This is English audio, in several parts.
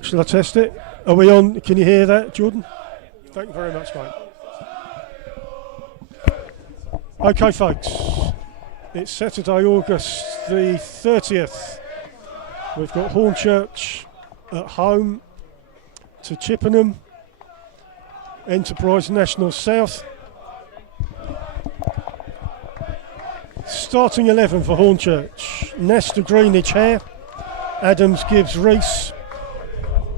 Shall I test it? Are we on? Can you hear that, Jordan? Thank you very much, mate. Okay, folks. It's Saturday, August the 30th. We've got Hornchurch at home to Chippenham. Enterprise National South. Starting 11 for Hornchurch. Nesta Greenwich Hare. Adams Gibbs Reese.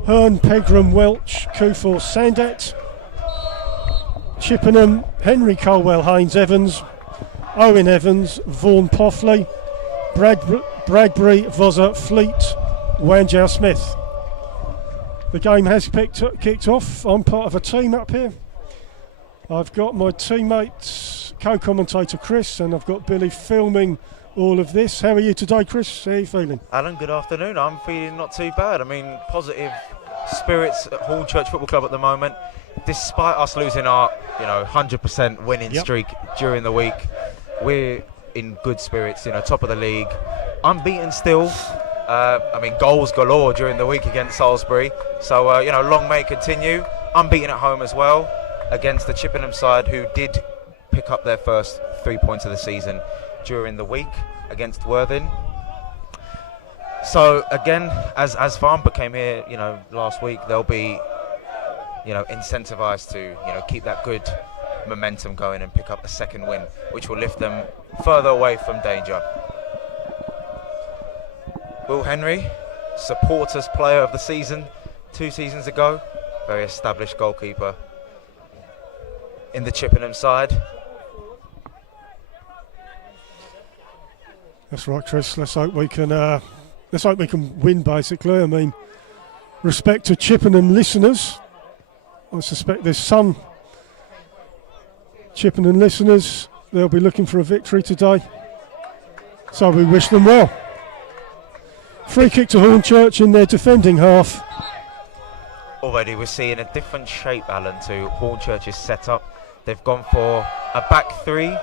Hearn Pegram Welch. Kufor Sandat. Chippenham Henry Colwell Haynes Evans. Owen Evans, Vaughan Poffley, Bradbury, Vozza, Fleet, Wanjow Smith. The game has kicked off. I'm part of a team up here. I've got my teammates, co-commentator Chris, and I've got Billy filming all of this. How are you today, Chris? How are you feeling? Alan, good afternoon. I'm feeling not too bad. I mean, positive spirits at Hornchurch Football Club at the moment. Despite us losing our 100% winning streak during the week, we're in good spirits, top of the league, unbeaten still. Goals galore during the week against Salisbury. So, long may it continue. Unbeaten at home as well against the Chippenham side, who did pick up their first 3 points of the season during the week against Worthing. So, again, as Farnborough came here, last week, they'll be, incentivised to, keep that good momentum going and pick up a second win, which will lift them further away from danger. Will Henry, supporters player of the season 2 seasons ago, very established goalkeeper in the Chippenham side. That's right, Chris. Let's hope we can win, basically. I mean, respect to Chippenham listeners. I suspect there's some Chippenham listeners, they'll be looking for a victory today, so we wish them well. Free kick to Hornchurch in their defending half. Already we're seeing a different shape, Alan, to Hornchurch's setup. They've gone for a back three.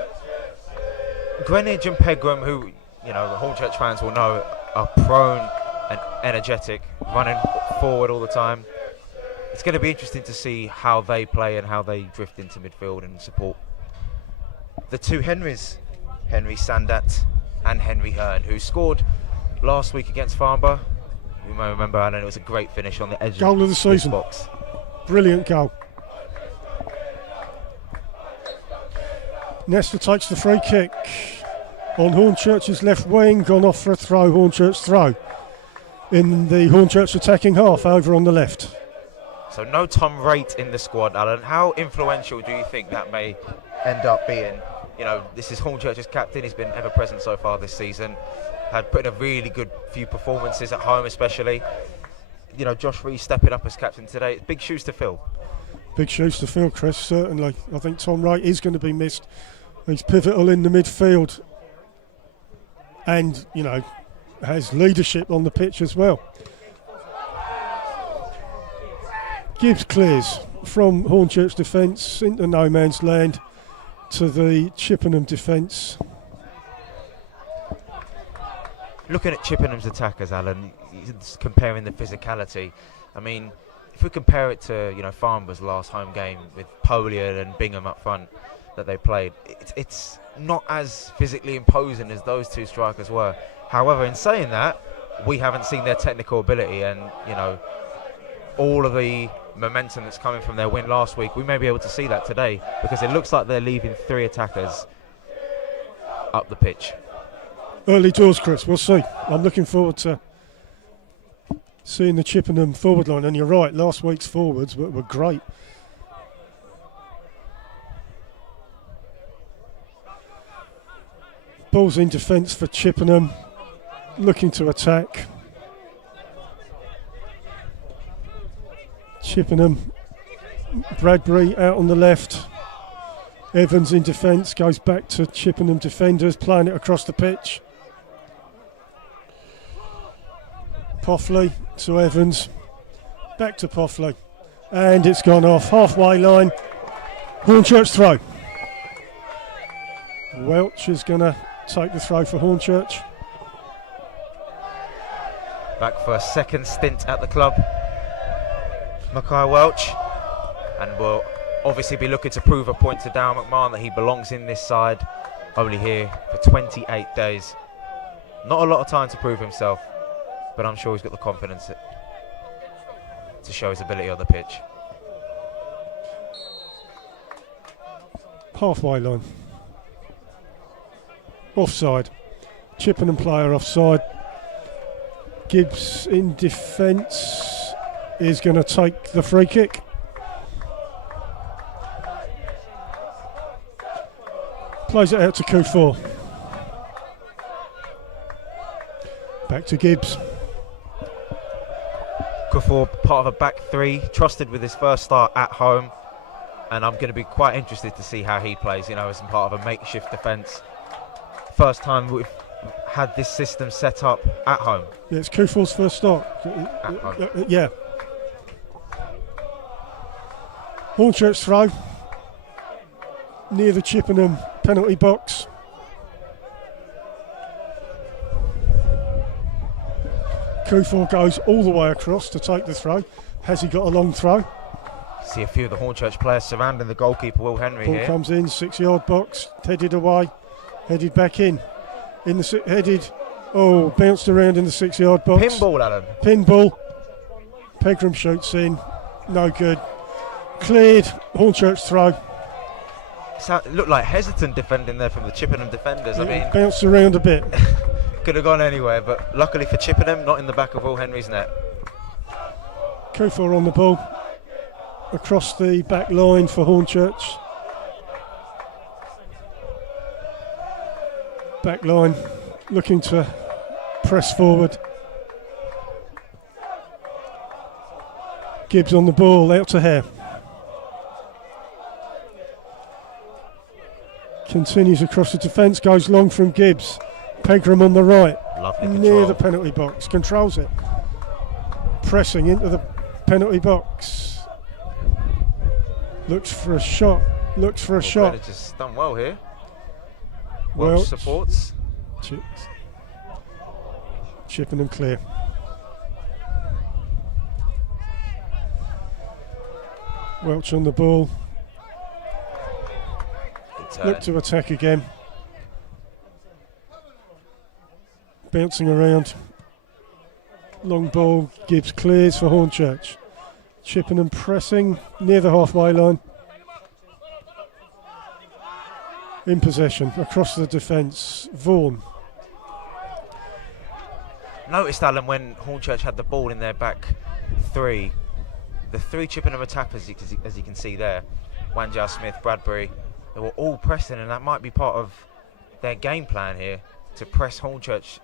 Greenwich and Pegram, who Hornchurch fans will know are prone and energetic, running forward all the time. It's going to be interesting to see how they play and how they drift into midfield and support the two Henrys, Henry Sandat and Henry Hearn, who scored last week against Farnborough. You may remember, Alan, it was a great finish on the edge goal of the season. Box. Brilliant goal. Nesta takes the free kick on Hornchurch's left wing, gone off for a throw. Hornchurch throw in the Hornchurch attacking half over on the left. So no Tom Raitt in the squad, Alan. How influential do you think that may end up being? This is Hornchurch's captain. He's been ever present so far this season. Had put in a really good few performances at home, especially. Josh Rees stepping up as captain today. Big shoes to fill. Big shoes to fill, Chris, certainly. I think Tom Raitt is going to be missed. He's pivotal in the midfield and, has leadership on the pitch as well. Gibbs clears from Hornchurch defence into no man's land to the Chippenham defence. Looking at Chippenham's attackers, Alan, comparing the physicality, I mean, if we compare it to Farnborough's last home game with Polian and Bingham up front that they played, it's not as physically imposing as those two strikers were. However, in saying that, we haven't seen their technical ability and all of the momentum that's coming from their win last week. We may be able to see that today because it looks like they're leaving 3 attackers up the pitch. Early doors, Chris, we'll see. I'm looking forward to seeing the Chippenham forward line, and you're right, last week's forwards were great. Ball's in defence for Chippenham, looking to attack. Chippenham, Bradbury out on the left. Evans in defence, goes back to Chippenham defenders, playing it across the pitch. Poffley to Evans, back to Poffley, and it's gone off halfway line. Hornchurch throw. Welch is going to take the throw for Hornchurch. Back for a second stint at the club. Mackay Welch, and will obviously be looking to prove a point to Darren McMahon that he belongs in this side. Only here for 28 days. Not a lot of time to prove himself, but I'm sure he's got the confidence to show his ability on the pitch. Halfway line. Offside. Chippenham player offside. Gibbs in defence is going to take the free kick. Plays it out to Kufor. Back to Gibbs. Kufor, part of a back three, trusted with his first start at home, and I'm going to be quite interested to see how he plays, you know, as part of a makeshift defence. First time we've had this system set up at home. Yeah, it's Kufor's first start. At home. Yeah. Hornchurch throw. Near the Chippenham penalty box. Kufor goes all the way across to take the throw. Has he got a long throw? See a few of the Hornchurch players surrounding the goalkeeper, Will Henry. Ball here. comes in, 6-yard box, headed away, headed back in. Bounced around in the 6-yard box. Pinball, Alan. Pinball. Pegram shoots in, no good. Cleared, Hornchurch throw. It looked like hesitant defending there from the Chippenham defenders. I mean, bounced around a bit. Could have gone anywhere, but luckily for Chippenham, not in the back of Will Henry's net. Kufor on the ball. Across the back line for Hornchurch. Back line looking to press forward. Gibbs on the ball, out to Hare. Continues across the defence, goes long from Gibbs. Pegram on the right, Lovely near control. the penalty box, controls it. Pressing into the penalty box. Looks for a shot, Greenwich has done well here. Welch supports. Chippenham clear. Welch on the ball. Look to attack again. Bouncing around. Long ball. Gibbs clears for Hornchurch. Chippenham pressing near the halfway line. In possession across the defence. Vaughan. Noticed, Alan, when Hornchurch had the ball in their back three, the three Chippenham attackers, as you can see there, Wanjao, Smith, Bradbury, they were all pressing, and that might be part of their game plan here, to press Hornchurch,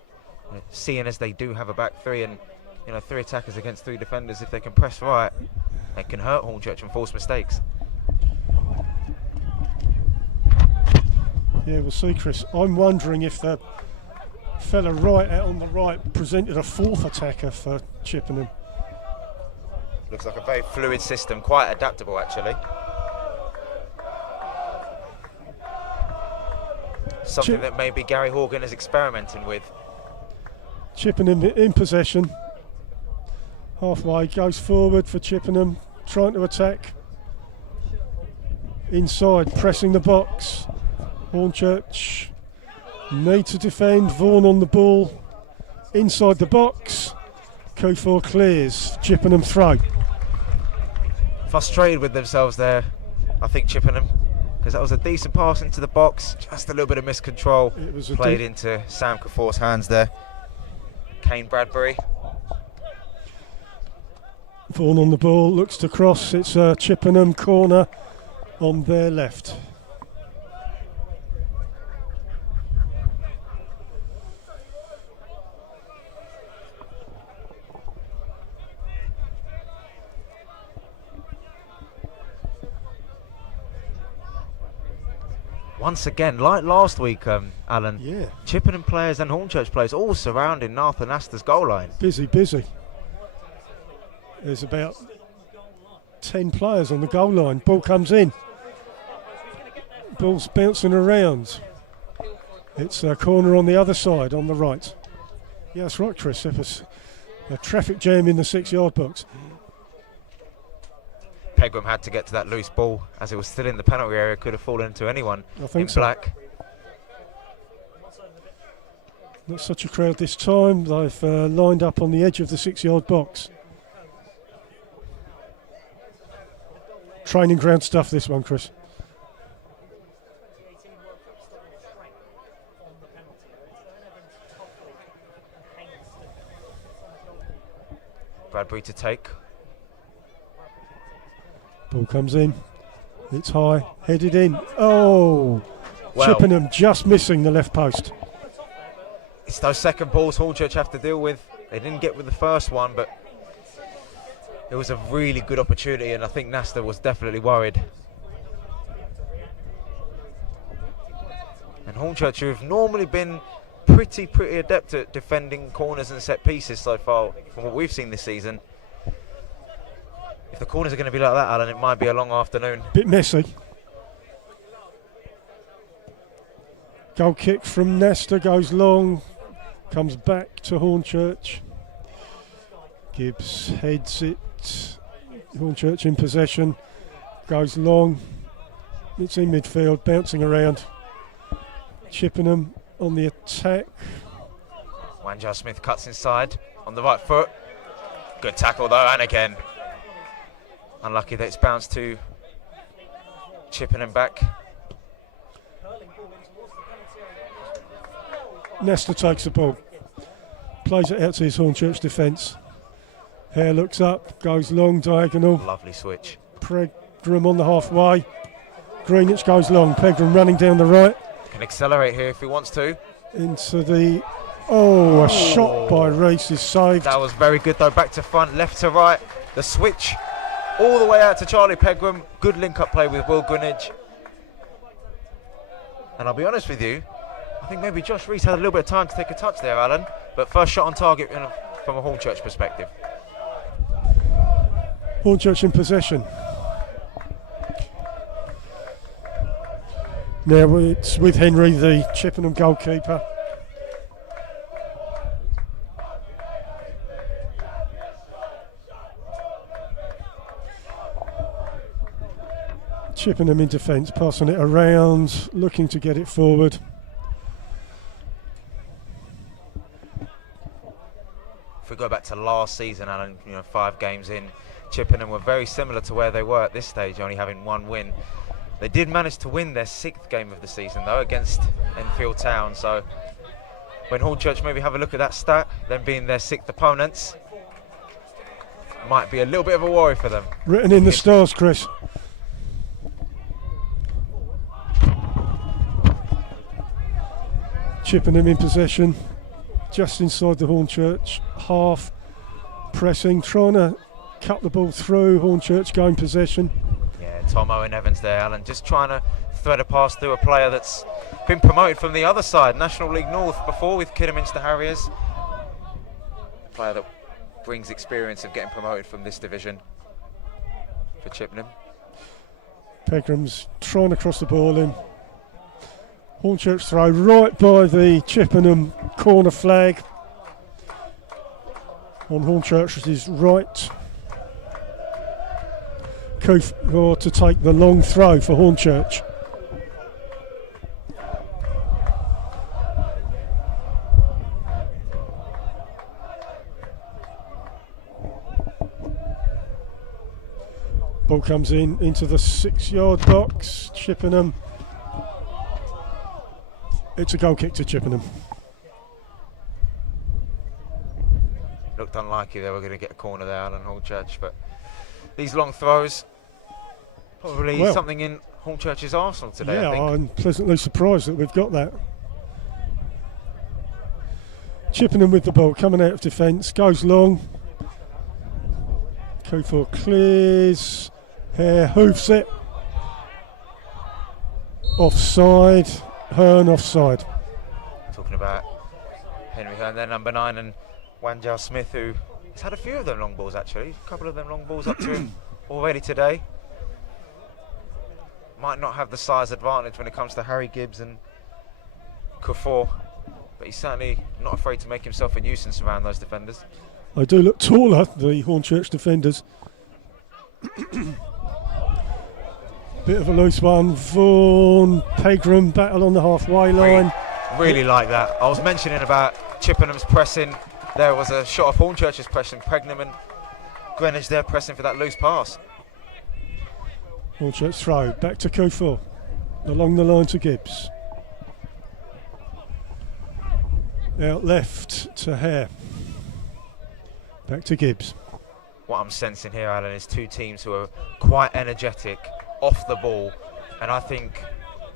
seeing as they do have a back three and three attackers against three defenders. If they can press right, they can hurt Hornchurch and force mistakes. Yeah, we'll see, Chris. I'm wondering if the fella right out on the right presented a fourth attacker for Chippenham. Looks like a very fluid system, quite adaptable actually. Something that maybe Gary Horgan is experimenting with. Chippenham in possession. Halfway, goes forward for Chippenham, trying to attack. Inside, pressing the box. Hornchurch need to defend. Vaughan on the ball. Inside the box. Kufor clears. Chippenham throw. Frustrated with themselves there, I think, Chippenham, because that was a decent pass into the box, just a little bit of miscontrol. It was played into Sam Kufor's hands there. Kane Bradbury. Vaughan on the ball, looks to cross. It's a Chippenham corner on their left. Once again, like last week, Alan, Yeah. Chippenham players and Hornchurch players all surrounding Nathan Astor's goal line. Busy. There's about 10 players on the goal line. Ball comes in. Ball's bouncing around. It's a corner on the other side, on the right. Yeah, that's right, Chris. There was a traffic jam in the 6-yard box. Pegram had to get to that loose ball as it was still in the penalty area. Could have fallen into anyone in black. Not such a crowd this time. They've lined up on the edge of the 6-yard box. Training ground stuff, this one, Chris. Bradbury to take. Ball comes in. It's high, headed in. Oh! Well, Chippenham just missing the left post. It's those second balls Hornchurch have to deal with. They didn't get with the first one, but it was a really good opportunity, and I think Nasta was definitely worried. And Hornchurch, who have normally been pretty adept at defending corners and set pieces so far, from what we've seen this season. If the corners are going to be like that, Alan, it might be a long afternoon. Bit messy. Goal kick from Nesta goes long, comes back to Hornchurch. Gibbs heads it. Hornchurch in possession, goes long. It's in midfield, bouncing around. Chippenham on the attack. Wanjar Smith cuts inside on the right foot. Good tackle though, and again. Unlucky that it's bounced to Chippenham back. Nesta takes the ball, plays it out to his Hornchurch defence. Hare looks up, goes long, diagonal. Lovely switch. Pegram on the halfway. Greenwich goes long. Pegram running down the right. Can accelerate here if he wants to. Into the... Oh, a shot by Reese is saved. That was very good though. Back to front, left to right. The switch all the way out to Charlie Pegram. Good link-up play with Will Greenwich. And I'll be honest with you, I think maybe Josh Reese had a little bit of time to take a touch there, Alan. But first shot on target from a Hornchurch perspective. Hornchurch in possession. Now it's with Henry, the Chippenham goalkeeper. Chippenham in defence, passing it around, looking to get it forward. If we go back to last season, Alan, 5 games in, Chippenham were very similar to where they were at this stage, only having 1 win. They did manage to win their 6th game of the season, though, against Enfield Town. So when Hornchurch maybe have a look at that stat, them being their 6th opponents, might be a little bit of a worry for them. Written in the stars, Chris. Chippenham in possession, just inside the Hornchurch half, pressing, trying to cut the ball through. Hornchurch going possession. Yeah, Tom Owen Evans there, Alan, just trying to thread a pass through a player that's been promoted from the other side, National League North, before with Kidderminster Harriers. A player that brings experience of getting promoted from this division for Chippenham. Pegram's trying to cross the ball in. Hornchurch throw right by the Chippenham corner flag. On Hornchurch's right. Kufar to take the long throw for Hornchurch. Ball comes into the 6-yard box. Chippenham. It's a goal kick to Chippenham. Looked unlikely they were going to get a corner there, Alan, Hornchurch, but these long throws, probably something in Hornchurch's arsenal today, yeah, I think. I'm pleasantly surprised that we've got that. Chippenham with the ball, coming out of defence, goes long. Kufar clears, Hare hoofs it. Offside, Hearn offside. Talking about Henry Hearn there, number 9, and Wanjar Smith, who has had a few of them long balls actually. A couple of them long balls up to him already today. Might not have the size advantage when it comes to Harry Gibbs and Kufar, but he's certainly not afraid to make himself a nuisance around those defenders. They do look taller, the Hornchurch defenders. Bit of a loose one. Vaughan, Pegram battle on the halfway line. Really like that. I was mentioning about Chippenham's pressing. There was a shot of Hornchurch's pressing. Pregnam and Greenwich there pressing for that loose pass. Hornchurch throw back to Kufor. Along the line to Gibbs. Out left to Hare. Back to Gibbs. What I'm sensing here, Alan, is two teams who are quite energetic off the ball, and I think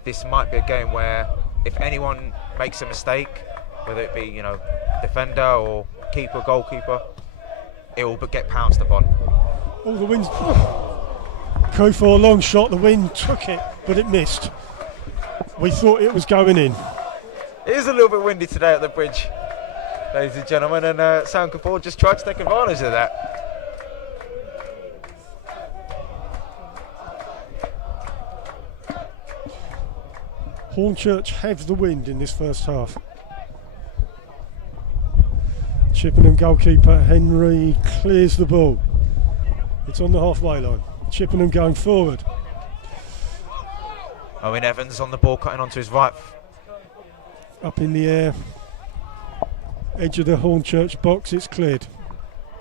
this might be a game where if anyone makes a mistake, whether it be, you know, defender or keeper, goalkeeper, it will get pounced upon. Oh, the wind. Kufor, long shot, the wind took it, but it missed. We thought it was going in. It is a little bit windy today at the bridge, ladies and gentlemen, and Sound Kapoor just tried to take advantage of that. Hornchurch have the wind in this first half. Chippenham goalkeeper Henry clears the ball. It's on the halfway line. Chippenham going forward. Owen Evans on the ball, cutting onto his right. Up in the air. Edge of the Hornchurch box, it's cleared.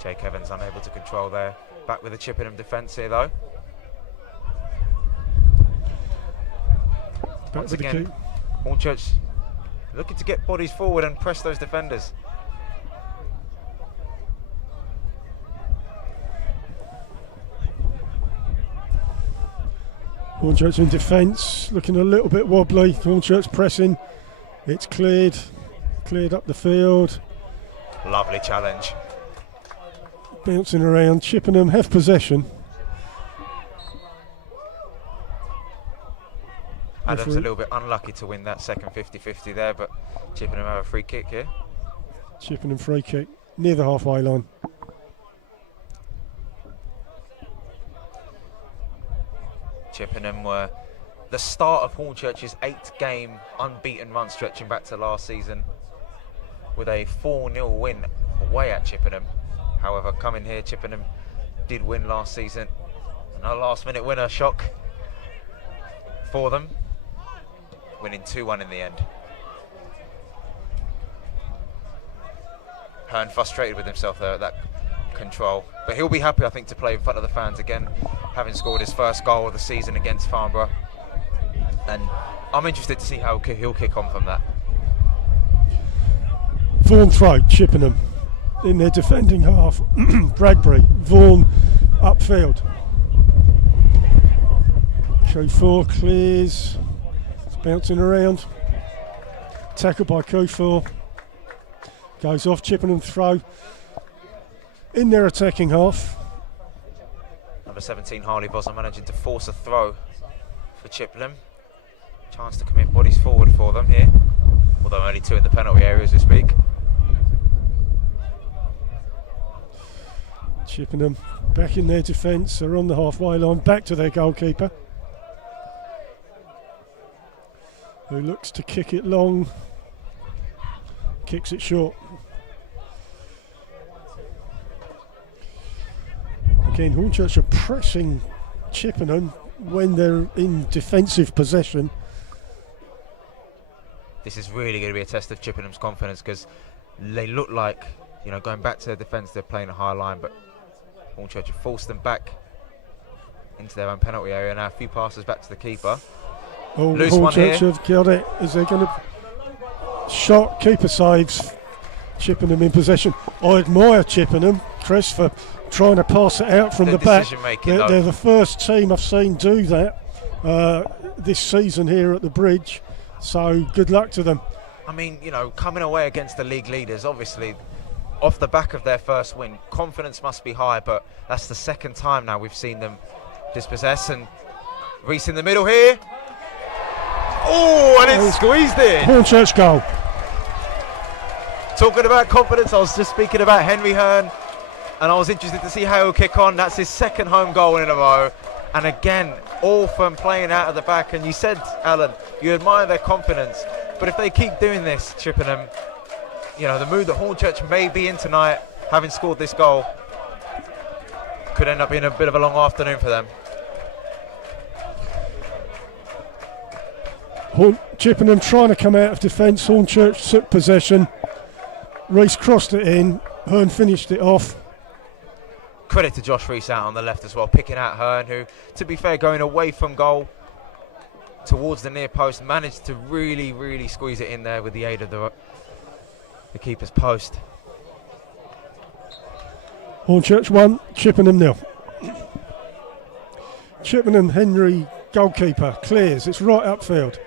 Jake Evans unable to control there. Back with the Chippenham defence here though. Once again, Hornchurch looking to get bodies forward and press those defenders. Hornchurch in defence, looking a little bit wobbly. Hornchurch pressing. It's cleared up the field. Lovely challenge. Bouncing around. Chippenham have possession. Adams a little bit unlucky to win that second 50-50 there, but Chippenham have a free kick here. Chippenham free kick near the halfway line. Chippenham were the start of Hornchurch's 8-game unbeaten run stretching back to last season with a 4-0 win away at Chippenham. However, coming here, Chippenham did win last season. And a last-minute winner, shock for them, winning 2-1 in the end. Hearn frustrated with himself there at that control, but he'll be happy, I think, to play in front of the fans again, having scored his first goal of the season against Farnborough, and I'm interested to see how he'll kick on from that. Vaughan throw, Chippenham in their defending half. Bradbury, Vaughan upfield. Kufor clears, it's bouncing around. Tackled by Kufor. Goes off, Chippenham throw. In their attacking half. Number 17, Harley Bosman, managing to force a throw for Chippenham. Chance to commit bodies forward for them here, although only 2 in the penalty area as we speak. Chippenham back in their defence, they're on the halfway line, back to their goalkeeper, who looks to kick it long, kicks it short. Again, Hornchurch are pressing Chippenham when they're in defensive possession. This is really going to be a test of Chippenham's confidence, because they look like, you know, going back to their defence, they're playing a high line, but Hornchurch have forced them back into their own penalty area. Now a few passes back to the keeper. Oh, Loose one here. Hornchurch have got it. Is they going to shot? Keeper saves. Chippenham in possession. I admire Chippenham, Chris, for trying to pass it out from the back. They're the first team I've seen do that this season here at the Bridge. So good luck to them. I mean, you know, coming away against the league leaders, obviously, off the back of their first win, confidence must be high, but that's the second time now we've seen them dispossess. And Reese in the middle here. Oh, and it's squeezed in. Hornchurch goal. Talking about confidence, I was just speaking about Henry Hearn, and I was interested to see how he'll kick on. That's his second home goal in a row. And again, all from playing out of the back. And you said, Alan, you admire their confidence. But if they keep doing this, Chippenham, you know, the mood that Hornchurch may be in tonight, having scored this goal, could end up being a bit of a long afternoon for them. Chippenham trying to come out of defence. Hornchurch took possession. Reese crossed it in. Hearn finished it off. Credit to Josh Reese out on the left as well, picking out Hearn, who, to be fair, going away from goal towards the near post, managed to really squeeze it in there with the aid of the keeper's post. Hornchurch 1, Chippenham 0. Chippenham Henry goalkeeper clears. It's right upfield.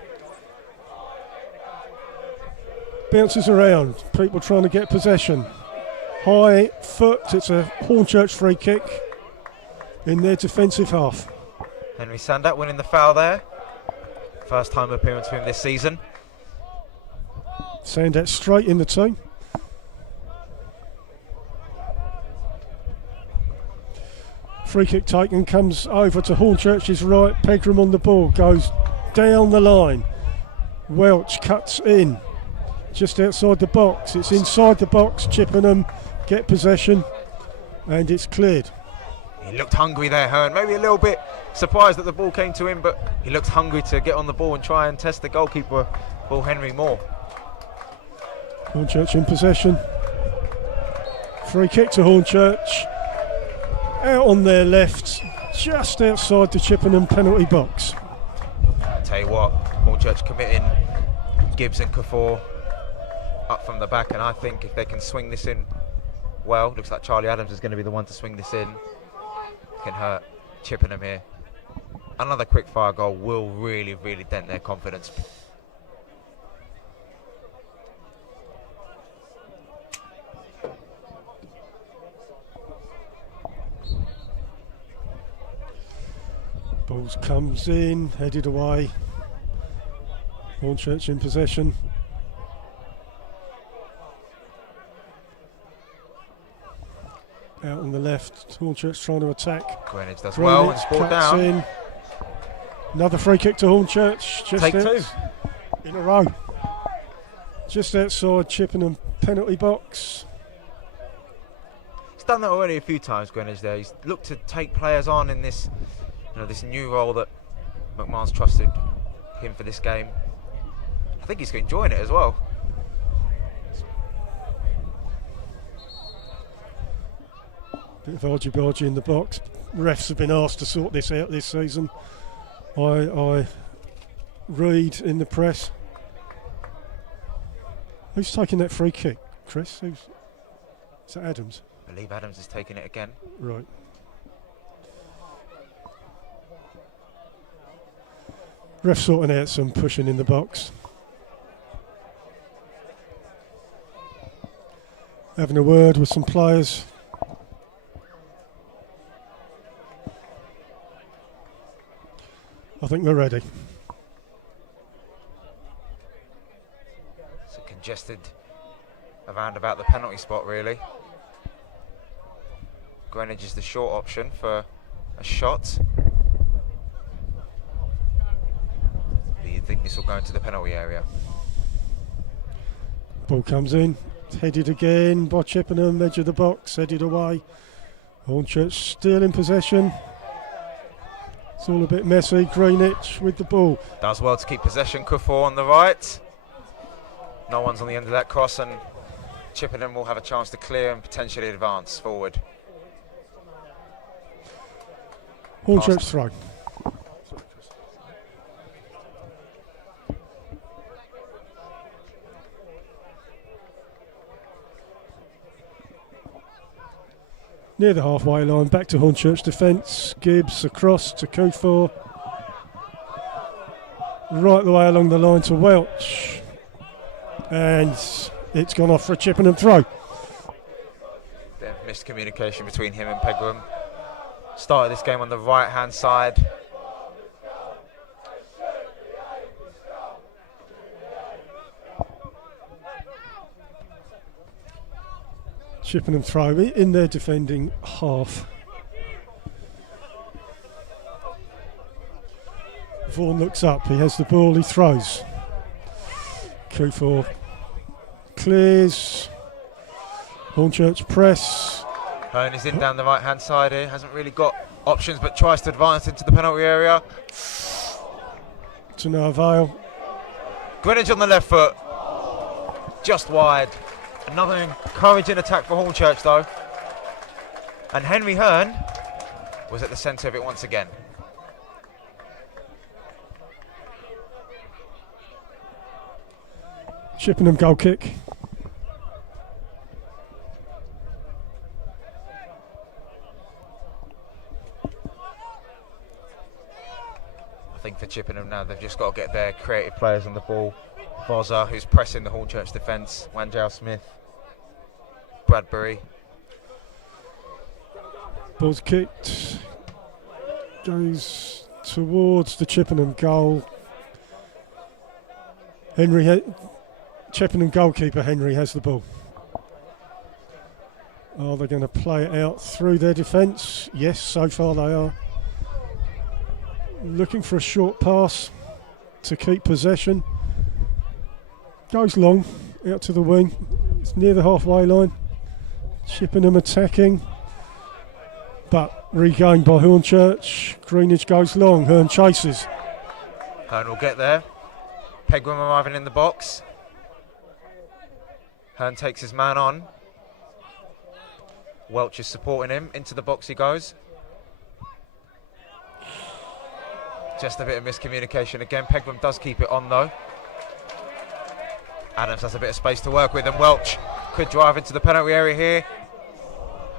Bounces around. People trying to get possession. High foot. It's a Hornchurch free kick in their defensive half. Henry Sandat winning the foul there. First time appearance for him this season. Sandat straight in the team. Free kick taken, comes over to Hornchurch's right. Pegram on the ball, goes down the line. Welch cuts in just outside the box. It's inside the box. Chippenham get possession and it's cleared. He looked hungry there, Hearn. Maybe a little bit surprised that the ball came to him, but he looked hungry to get on the ball and try and test the goalkeeper, Paul Henry, more. Hornchurch in possession. Free kick to Hornchurch. Out on their left, just outside the Chippenham penalty box. I'll tell you what, Hornchurch committing Gibbs and Kafour up from the back, and I think if they can swing this in well, looks like Charlie Adams is going to be the one to swing this in, can hurt Chippenham here. Another quick fire goal will really dent their confidence. Balls comes in, headed away. Hornchurch in possession. Out on the left, Hornchurch trying to attack. Greenwich does well and scored down. In. Another free kick to Hornchurch. Just Take two. In a row. Just outside Chippenham penalty box. He's done that already a few times, Greenwich there. He's looked to take players on in this, this new role that McMahon's trusted him for this game. I think he's enjoying it as well. Bit of argy-bargy in the box. Refs have been asked to sort this out this season. I read in the press. Who's taking that free kick, Chris? Is that Adams? I believe Adams is taking it again. Right. Ref sorting out some pushing in the box. Having a word with some players. I think we're ready. It's congested around about the penalty spot, really. Greenwich is the short option for a shot. Do you think this will go into the penalty area? Ball comes in, it's headed again by Chippenham, edge of the box, headed away. Hornchurch still in possession. It's all a bit messy. Greenwich with the ball. Does well to keep possession. Kufor on the right. No one's on the end of that cross, and Chippenham will have a chance to clear and potentially advance forward. Hornchurch throw. Near the halfway line, back to Hornchurch defence. Gibbs across to Kufor. Right the way along the line to Welch. And it's gone off for a Chippenham throw. Bit of miscommunication between him and Pegram. Started this game on the right hand side. Chippenham throw in their defending half. Vaughan looks up, he has the ball, he throws. Kufor clears. Hornchurch press. Hearn is in down the right hand side here, hasn't really got options but tries to advance into the penalty area. To no avail. Greenwich on the left foot. Just wide. Another encouraging attack for Hornchurch though. And Henry Hearn was at the centre of it once again. Chippenham goal kick. I think for Chippenham now, they've just got to get their creative players on the ball. Voza, who's pressing the Hornchurch defence. Wanjao Smith. Bradbury. Ball's kicked. Goes towards the Chippenham goal. Chippenham goalkeeper Henry has the ball. Are they going to play it out through their defence? Yes, so far they are. Looking for a short pass to keep possession. Goes long, out to the wing. It's near the halfway line. Chippenham attacking, but regained by Hornchurch. Greenwich goes long, Hearn chases. Hearn will get there. Pegram arriving in the box. Hearn takes his man on. Welch is supporting him. Into the box he goes. Just a bit of miscommunication again. Pegram does keep it on though. Adams has a bit of space to work with, and Welch could drive into the penalty area here.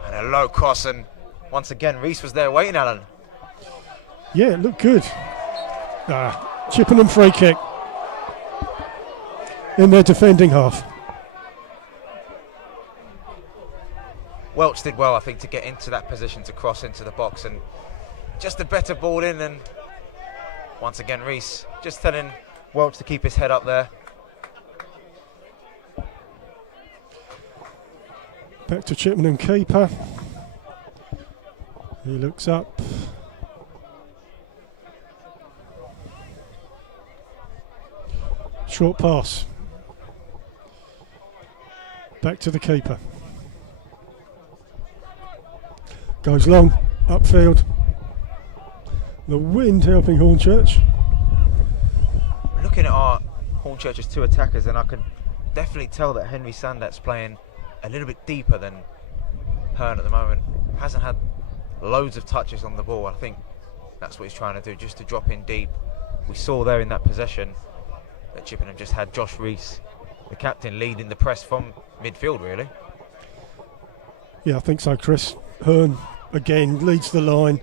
And a low cross, and once again Reese was there waiting, Alan. Yeah, it looked good. Chippenham free kick in their defending half. Welch did well, I think, to get into that position to cross into the box, and just a better ball in, and once again Reese just telling Welch to keep his head up there. Back to Chippenham keeper. He looks up. Short pass. Back to the keeper. Goes long, upfield. The wind helping Hornchurch. Looking at our Hornchurch's two attackers, and I can definitely tell that Henry Sandat's playing a little bit deeper than Hearn at the moment. Hasn't had loads of touches on the ball. I think that's what he's trying to do, just to drop in deep. We saw there in that possession that Chippenham just had Josh Reese, the captain, leading the press from midfield, really. Yeah, I think so, Chris. Hearn again leads the line.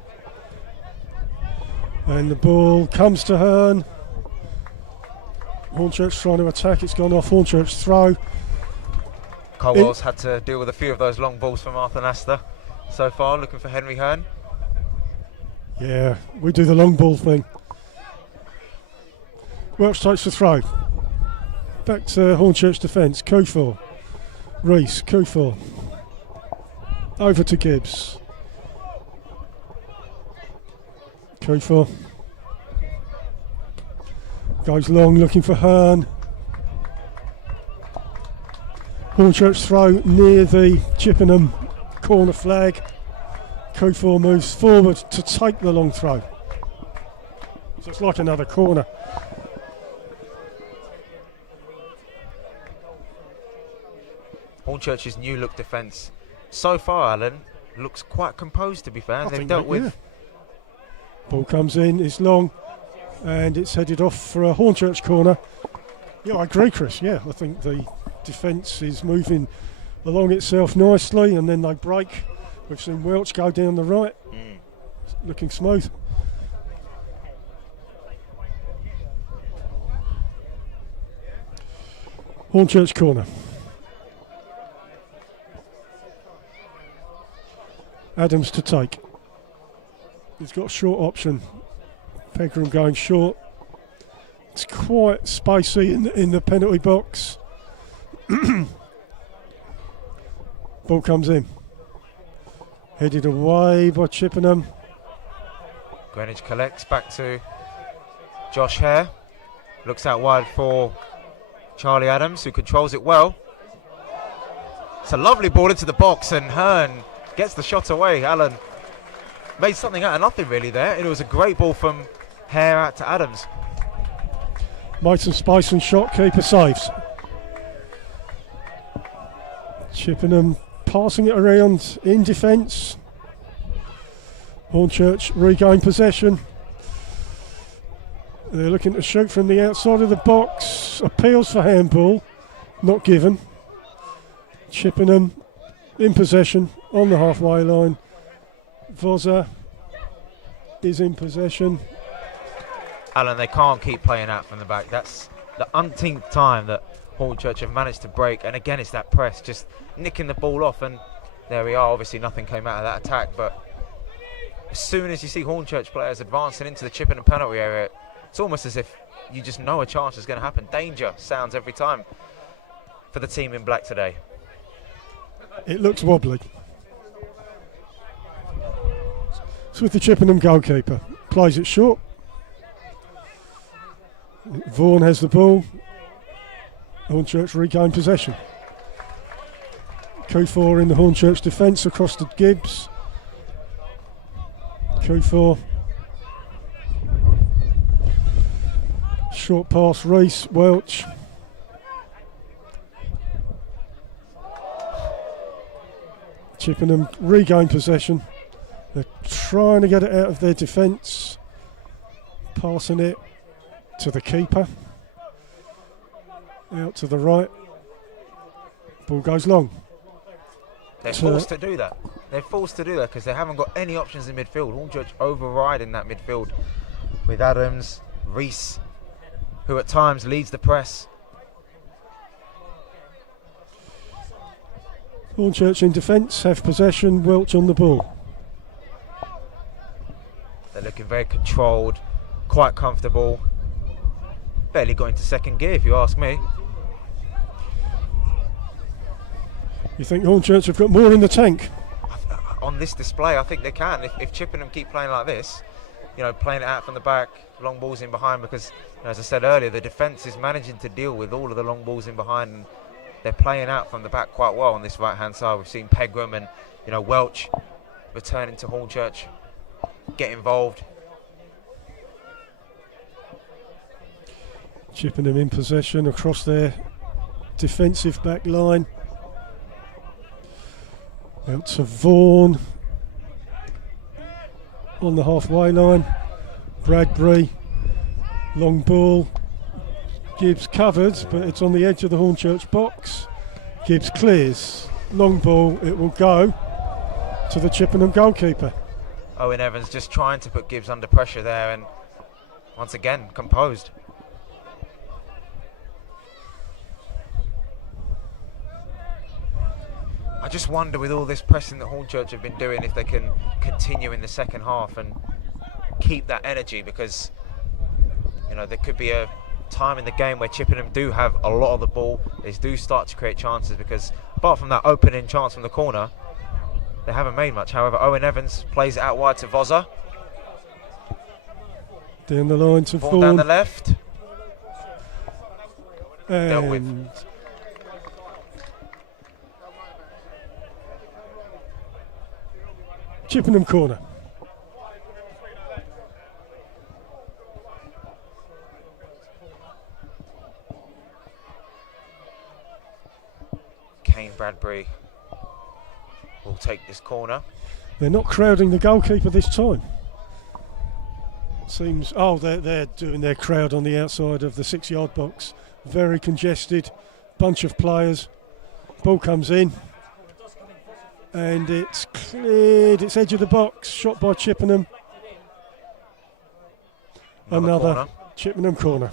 And the ball comes to Hearn. Hornchurch trying to attack. It's gone off. Hornchurch throw. Colwell's had to deal with a few of those long balls from Arthur Nastor so far, looking for Henry Hearn. Yeah, we do the long ball thing. Welch takes the throw. Back to Hornchurch defence. Kufor. Reese. Kufor. Over to Gibbs. Kufor. Goes long, looking for Hearn. Hornchurch throw near the Chippenham corner flag. Kufor moves forward to take the long throw. So it's like another corner. Hornchurch's new look defence so far, Alan, looks quite composed, to be fair. They've dealt with. Yeah. Ball comes in, it's long, and it's headed off for a Hornchurch corner. Yeah, I agree, Chris. Yeah, I think the defence is moving along itself nicely, and then they break. We've seen Welch go down the right, looking smooth. Hornchurch corner. Adams to take. He's got a short option. Pegram going short. It's quite spacey in the penalty box. Ball comes in. Headed away by Chippenham. Greenwich collects back to Josh Hare. Looks out wide for Charlie Adams, who controls it well. It's a lovely ball into the box, and Hearn gets the shot away. Alan made something out of nothing really there. It was a great ball from Hare out to Adams. Made some space and shot, keeper saves. Chippenham passing it around in defence. Hornchurch regain possession. They're looking to shoot from the outside of the box. Appeals for handball, not given. Chippenham in possession on the halfway line. Voza is in possession. Alan, they can't keep playing out from the back. That's the umpteenth time that Hornchurch have managed to break, and again it's that press, just nicking the ball off, and there we are. Obviously nothing came out of that attack, but as soon as you see Hornchurch players advancing into the Chippenham penalty area, it's almost as if you just know a chance is going to happen. Danger sounds every time for the team in black today. It looks wobbly. It's with the Chippenham goalkeeper. Plays it short. Vaughan has the ball. Hornchurch regain possession. Kufor in the Hornchurch defence across to Gibbs. Kufor. Short pass, Reese, Welch. Chippenham regain possession. They're trying to get it out of their defence. Passing it to the keeper. Out to the right. Ball goes long. They're forced to do that. They're forced to do that because they haven't got any options in midfield. Hornchurch overriding that midfield with Adams, Reese, who at times leads the press. Hornchurch in defence, have possession, Welch on the ball. They're looking very controlled, quite comfortable. Barely got into second gear, if you ask me. You think Hornchurch have got more in the tank? On this display, I think they can. If Chippenham keep playing like this, you know, playing it out from the back, long balls in behind, because, you know, as I said earlier, the defence is managing to deal with all of the long balls in behind, and they're playing out from the back quite well on this right-hand side. We've seen Pegram and, you know, Welch returning to Hornchurch, get involved. Chippenham in possession across their defensive back line. Out to Vaughan on the halfway line. Bradbury, long ball. Gibbs covered, but it's on the edge of the Hornchurch box. Gibbs clears. Long ball, it will go to the Chippenham goalkeeper. Owen Evans just trying to put Gibbs under pressure there, and once again, composed. I just wonder, with all this pressing that Hornchurch have been doing, if they can continue in the second half and keep that energy, because, you know, there could be a time in the game where Chippenham do have a lot of the ball. They do start to create chances, because apart from that opening chance from the corner, they haven't made much. However, Owen Evans plays it out wide to Voza. Down the line to Vaughan. Down the left. Dealt with. And Chippenham corner. Kane Bradbury will take this corner. They're not crowding the goalkeeper this time. Seems, oh, they're doing their crowd on the outside of the 6-yard box. Very congested, bunch of players. Ball comes in, and it's cleared. It's edge of the box, shot by Chippenham. Another corner. Chippenham corner.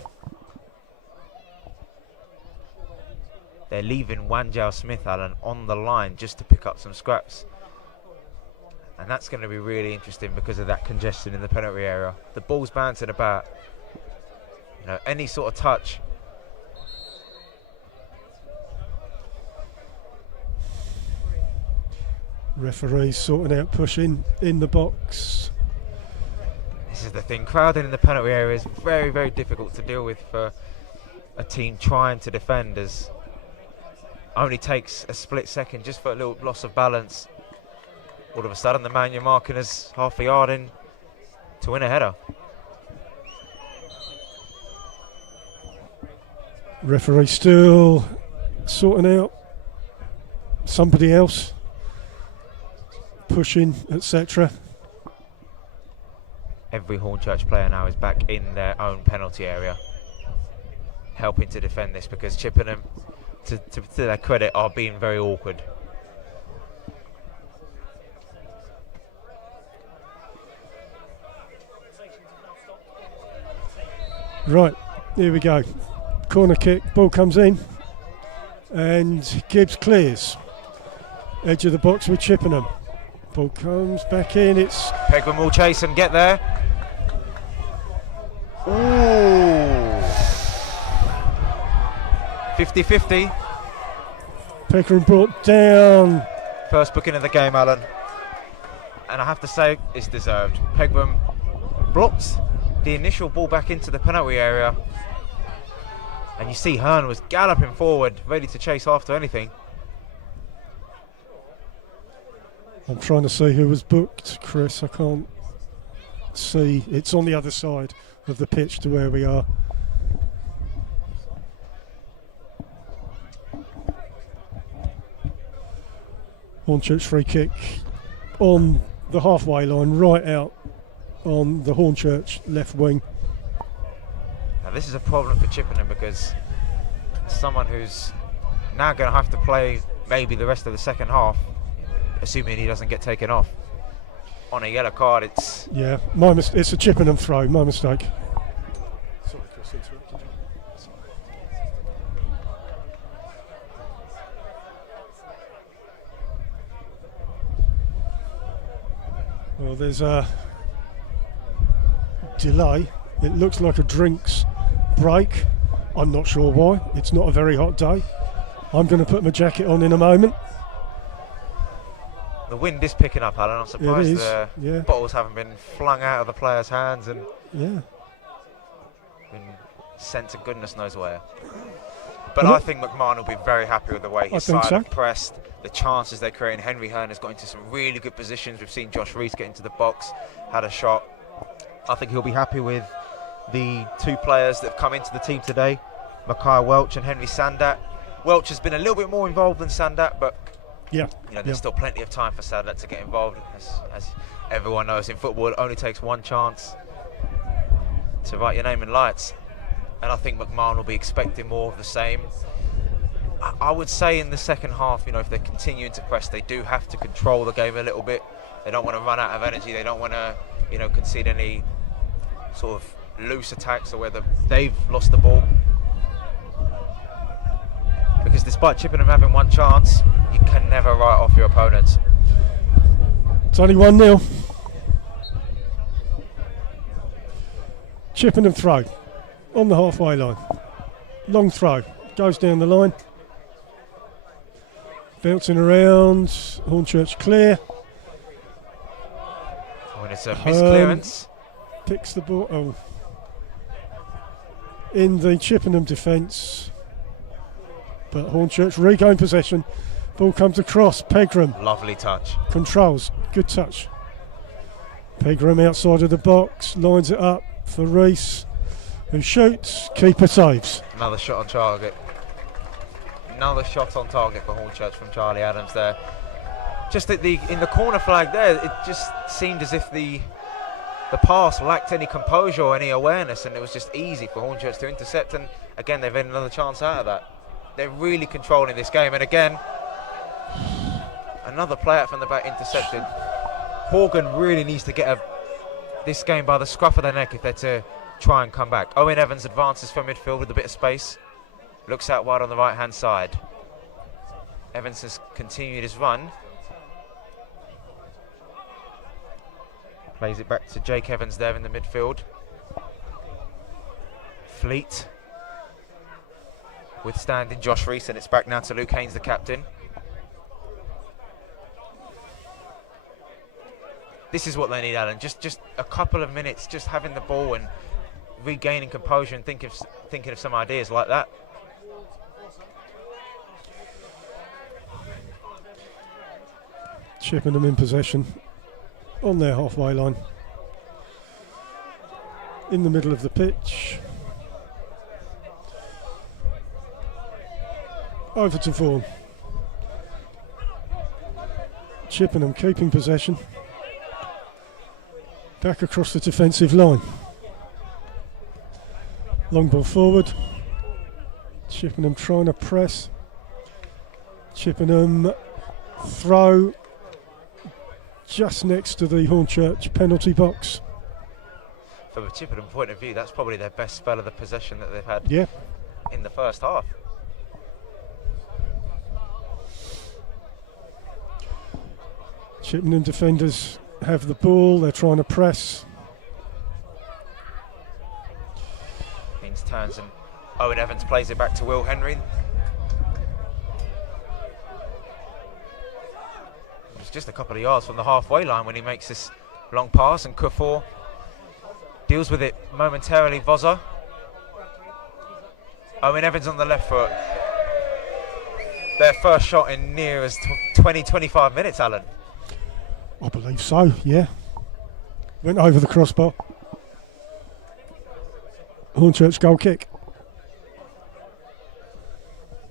They're leaving Wanjao Smith, Alan, on the line just to pick up some scraps. And that's going to be really interesting because of that congestion in the penalty area. The ball's bouncing about. You know, any sort of touch. Referees sorting out pushing in the box. This is the thing. Crowding in the penalty area is very, very difficult to deal with for a team trying to defend, as only takes a split second just for a little loss of balance. All of a sudden, the man you're marking is half a yard in to win a header. Referee still sorting out somebody else, pushing, etc. Every Hornchurch player now is back in their own penalty area, helping to defend this, because Chippenham, to their credit, are being very awkward. Right, here we go. Corner kick, ball comes in, and Gibbs clears. Edge of the box with Chippenham. Ball comes back in, it's... Pegram will chase and get there. Ooh. 50-50. Pegram brought down. First booking of the game, Alan. And I have to say, it's deserved. Pegram blocked the initial ball back into the penalty area. And you see Hearn was galloping forward, ready to chase after anything. I'm trying to see who was booked, Chris. I can't see. It's on the other side of the pitch to where we are. Hornchurch free kick on the halfway line, right out on the Hornchurch left wing. Now this is a problem for Chippenham, because someone who's now going to have to play maybe the rest of the second half, assuming he doesn't get taken off on a yellow card. It's it's a Chippenham throw, my mistake. Sorry, Chris, interrupted you. Well, there's a delay. It looks like a drinks break. I'm not sure why. It's not a very hot day. I'm going to put my jacket on in a moment. The wind is picking up, Alan. I'm surprised the bottles haven't been flung out of the players' hands and been sent to goodness knows where. But I think McMahon will be very happy with the way his side have pressed, the chances they're creating. Henry Hearn has got into some really good positions. We've seen Josh Reese get into the box, had a shot. I think he'll be happy with the two players that have come into the team today, Mackay Welch and Henry Sandat. Welch has been a little bit more involved than Sandat, but there's still plenty of time for Sandat to get involved. As everyone knows in football, it only takes one chance to write your name in lights. And I think McMahon will be expecting more of the same. I would say in the second half, if they're continuing to press, they do have to control the game a little bit. They don't want to run out of energy. They don't want to, concede any sort of loose attacks or whether they've lost the ball. Because despite Chippenham having one chance, you can never write off your opponents. It's only 1-0. Chippenham throw on the halfway line. Long throw, goes down the line. Bouncing around, Hornchurch clear. When it's a misclearance. Picks the ball in the Chippenham defence. But Hornchurch regain possession. Ball comes across. Pegram. Lovely touch. Controls. Good touch. Pegram outside of the box. Lines it up for Reese, who shoots. Keeper saves. Another shot on target. Another shot on target for Hornchurch from Charlie Adams there. Just in the corner flag there, it just seemed as if the pass lacked any composure or any awareness, and it was just easy for Hornchurch to intercept. And again, they've had another chance out of that. They're really controlling this game, and again, another player from the back intercepted. Horgan really needs to get this game by the scruff of their neck if they're to try and come back. Owen Evans advances from midfield with a bit of space. Looks out wide on the right-hand side. Evans has continued his run. Plays it back to Jake Evans there in the midfield. Fleet withstanding Josh Reese, and it's back now to Luke Haynes, the captain. This is what they need, Alan. Just a couple of minutes, just having the ball and regaining composure and thinking of some ideas like that. Chippenham in possession on their halfway line, in the middle of the pitch. over to Vaughan. Chippenham keeping possession. Back across the defensive line. Long ball forward. Chippenham trying to press. Chippenham throw just next to the Hornchurch penalty box. From a Chippenham point of view, that's probably their best spell of the possession that they've had Yeah. in the first half. Chippenham defenders have the ball, they're trying to press. Means turns and Owen Evans plays it back to Will Henry. It's just a couple of yards from the halfway line when he makes this long pass, and Kufor deals with it momentarily. Voza. Owen Evans on the left foot. Their first shot in near as 20-25 minutes, Alan. I believe so, yeah. Went over the crossbar. Hornchurch goal kick.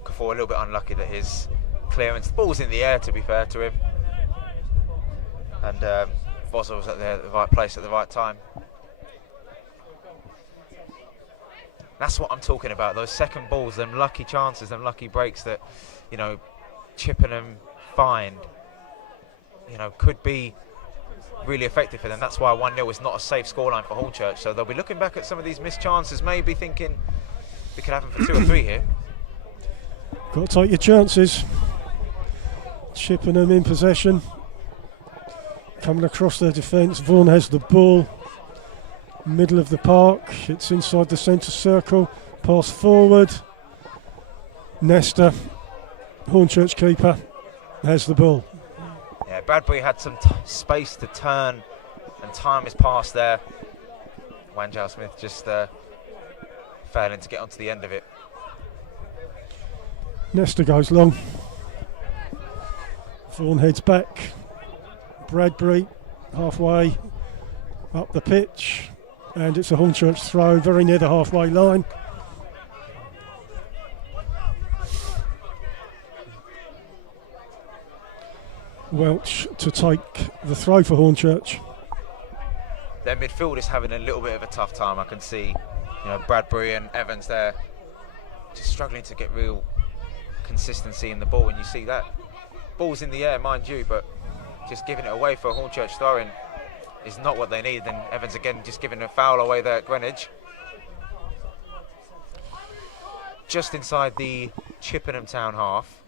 Kufor a little bit unlucky that his clearance, the ball's in the air to be fair to him. And Voza was at the right place at the right time. That's what I'm talking about, those second balls, them lucky chances, them lucky breaks that, you know, Chippenham find, you know, could be really effective for them. That's why 1-0 is not a safe scoreline for Hornchurch. So they'll be looking back at some of these missed chances, maybe thinking we could have them for 2 or 3 here. Got to take your chances. Chippenham in possession. Coming across their defence. Vaughan has the ball. Middle of the park. It's inside the centre circle. Pass forward. Nesta, Hornchurch keeper, has the ball. Yeah, Bradbury had some space to turn and time his pass there. Wanjao Smith just failing to get onto the end of it. Nesta goes long. Vaughan heads back. Bradbury halfway up the pitch, and it's a Hornchurch throw very near the halfway line. Welch to take the throw for Hornchurch. Their midfield is having a little bit of a tough time. I can see, you know, Bradbury and Evans there just struggling to get real consistency in the ball, and you see that. Ball's in the air, mind you, but just giving it away for a Hornchurch throw-in is not what they need. Then Evans again just giving a foul away there at Greenwich. Just inside the Chippenham Town half.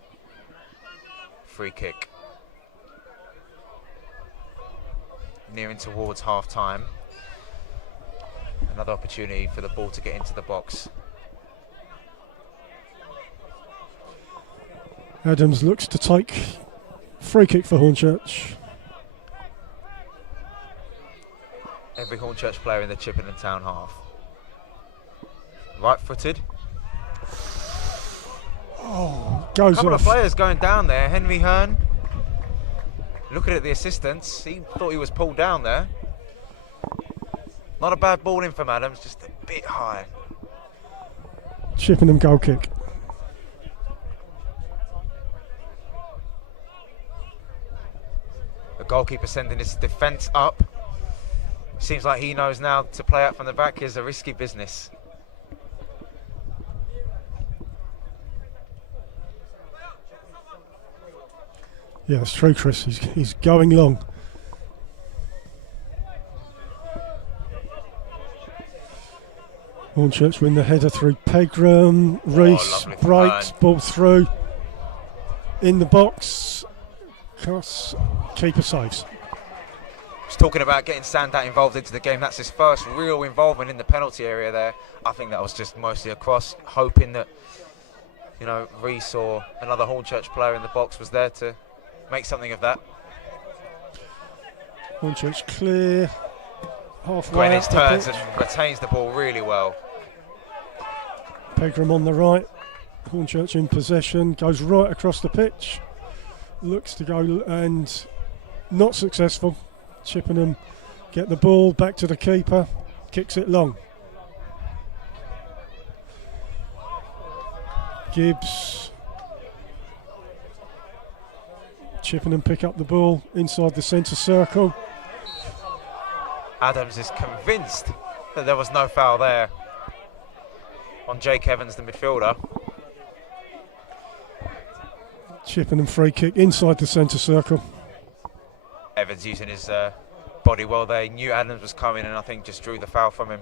Free kick. Nearing towards half-time. Another opportunity for the ball to get into the box. Adams looks to take free kick for Hornchurch. Every Hornchurch player in the Chippenham Town half. Right-footed. Oh, goes A couple off. of players going down there. Henry Hearn. Looking at the assistants, he thought he was pulled down there. Not a bad ball in from Adams, just a bit high. Chippenham goal kick. The goalkeeper sending his defence up. Seems like he knows now to play out from the back is a risky business. Yeah, it's true, Chris. He's going long. Hornchurch win the header through Pegram. Reese, lovely Bright, turn. ball through. In the box. Cross. Keeper saves. Just talking about getting Sandat involved into the game. That's his first real involvement in the penalty area there. I think that was just mostly a cross, hoping that, you know, Reese or another Hornchurch player in the box was there to make something of that. Hornchurch clear. Halfway. Greenwich up the turns pitch. and retains the ball really well. Pegram on the right. Hornchurch in possession. Goes right across the pitch. Looks to go and not successful. Chippenham get the ball back to the keeper. Kicks it long. Gibbs Chippenham pick up the ball inside the centre circle. Adams is convinced that there was no foul there on Jake Evans, the midfielder. Chippenham free kick inside the centre circle. Evans using his body well there. He knew Adams was coming and I think just drew the foul from him.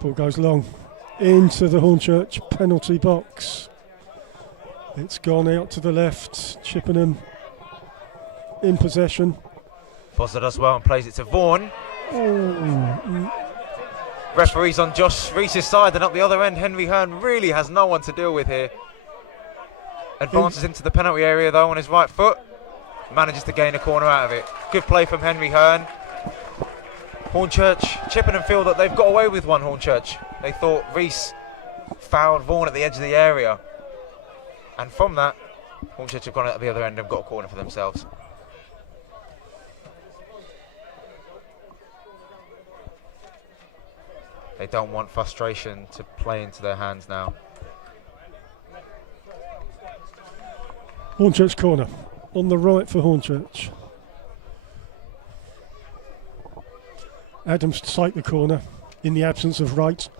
Ball goes long into the Hornchurch penalty box. It's gone out to the left. Chippenham in possession. Foster does well and plays it to Vaughan. Oh. Referee's on Josh Reese's side, and up the other end Henry Hearn really has no one to deal with here. Advances into the penalty area though on his right foot. Manages to gain a corner out of it. Good play from Henry Hearn. Hornchurch, Chippenham feel that they've got away with one. Hornchurch. They thought Reese fouled Vaughan at the edge of the area. And from that, Hornchurch have gone out the other end and got a corner for themselves. They don't want frustration to play into their hands now. Hornchurch corner on the right for Hornchurch. Adams to take the corner in the absence of Wright.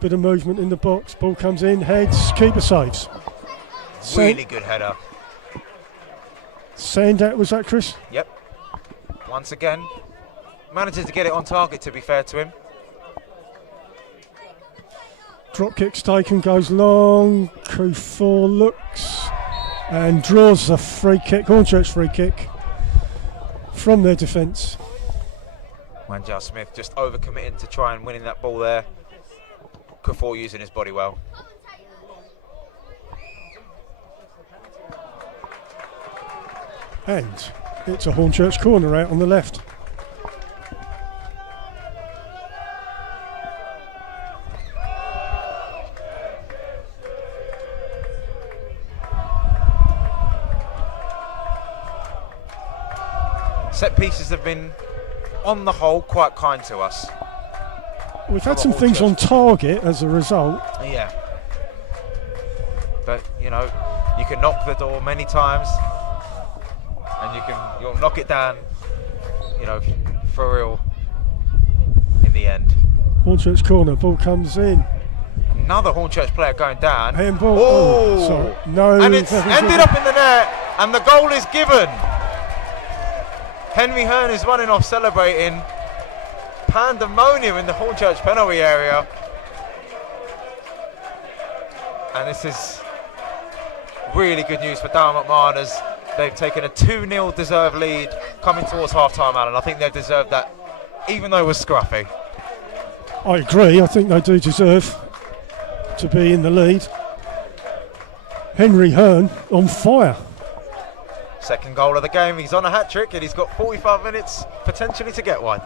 Bit of movement in the box, ball comes in, heads, keeper saves. Really good header. Sandat, was that Chris? Yep. Once again, manages to get it on target, to be fair to him. Drop kick's taken, goes long, Kufor looks and draws a free kick, Hornchurch free kick from their defence. Wanjao Smith just overcommitting to try and winning that ball there. Kufor using his body well. And it's a Hornchurch corner out on the left. Set pieces have been, on the whole, quite kind to us. We've had some things on target as a result. Yeah. But, you know, you can knock the door many times and you'll knock it down, you know, for real in the end. Hornchurch corner, ball comes in. Another Hornchurch player going down. Handball. Oh, sorry. No. And it's ended up in the net and the goal is given. Henry Hearn is running off celebrating. Pandemonium in the Hornchurch penalty area. And this is really good news for Down McMahon as they've taken a 2-0 deserved lead coming towards half-time, Alan. I think they deserved that, even though it was scruffy. I agree. I think they do deserve to be in the lead. Henry Hearn on fire. Second goal of the game. He's on a hat-trick and he's got 45 minutes potentially to get one.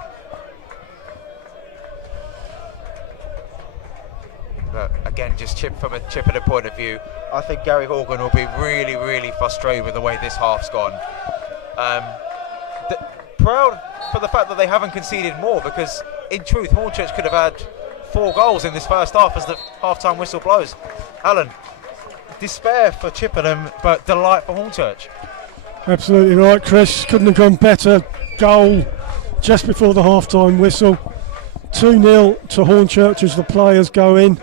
But again, just from a Chippenham point of view, I think Gary Horgan will be really, really frustrated with the way this half's gone. Proud for the fact that they haven't conceded more, because in truth, Hornchurch could have had 4 goals in this first half as the half-time whistle blows. Alan, despair for Chippenham, but delight for Hornchurch. Absolutely right, Chris. Couldn't have gone better. Goal just before the half-time whistle. 2-0 to Hornchurch as the players go in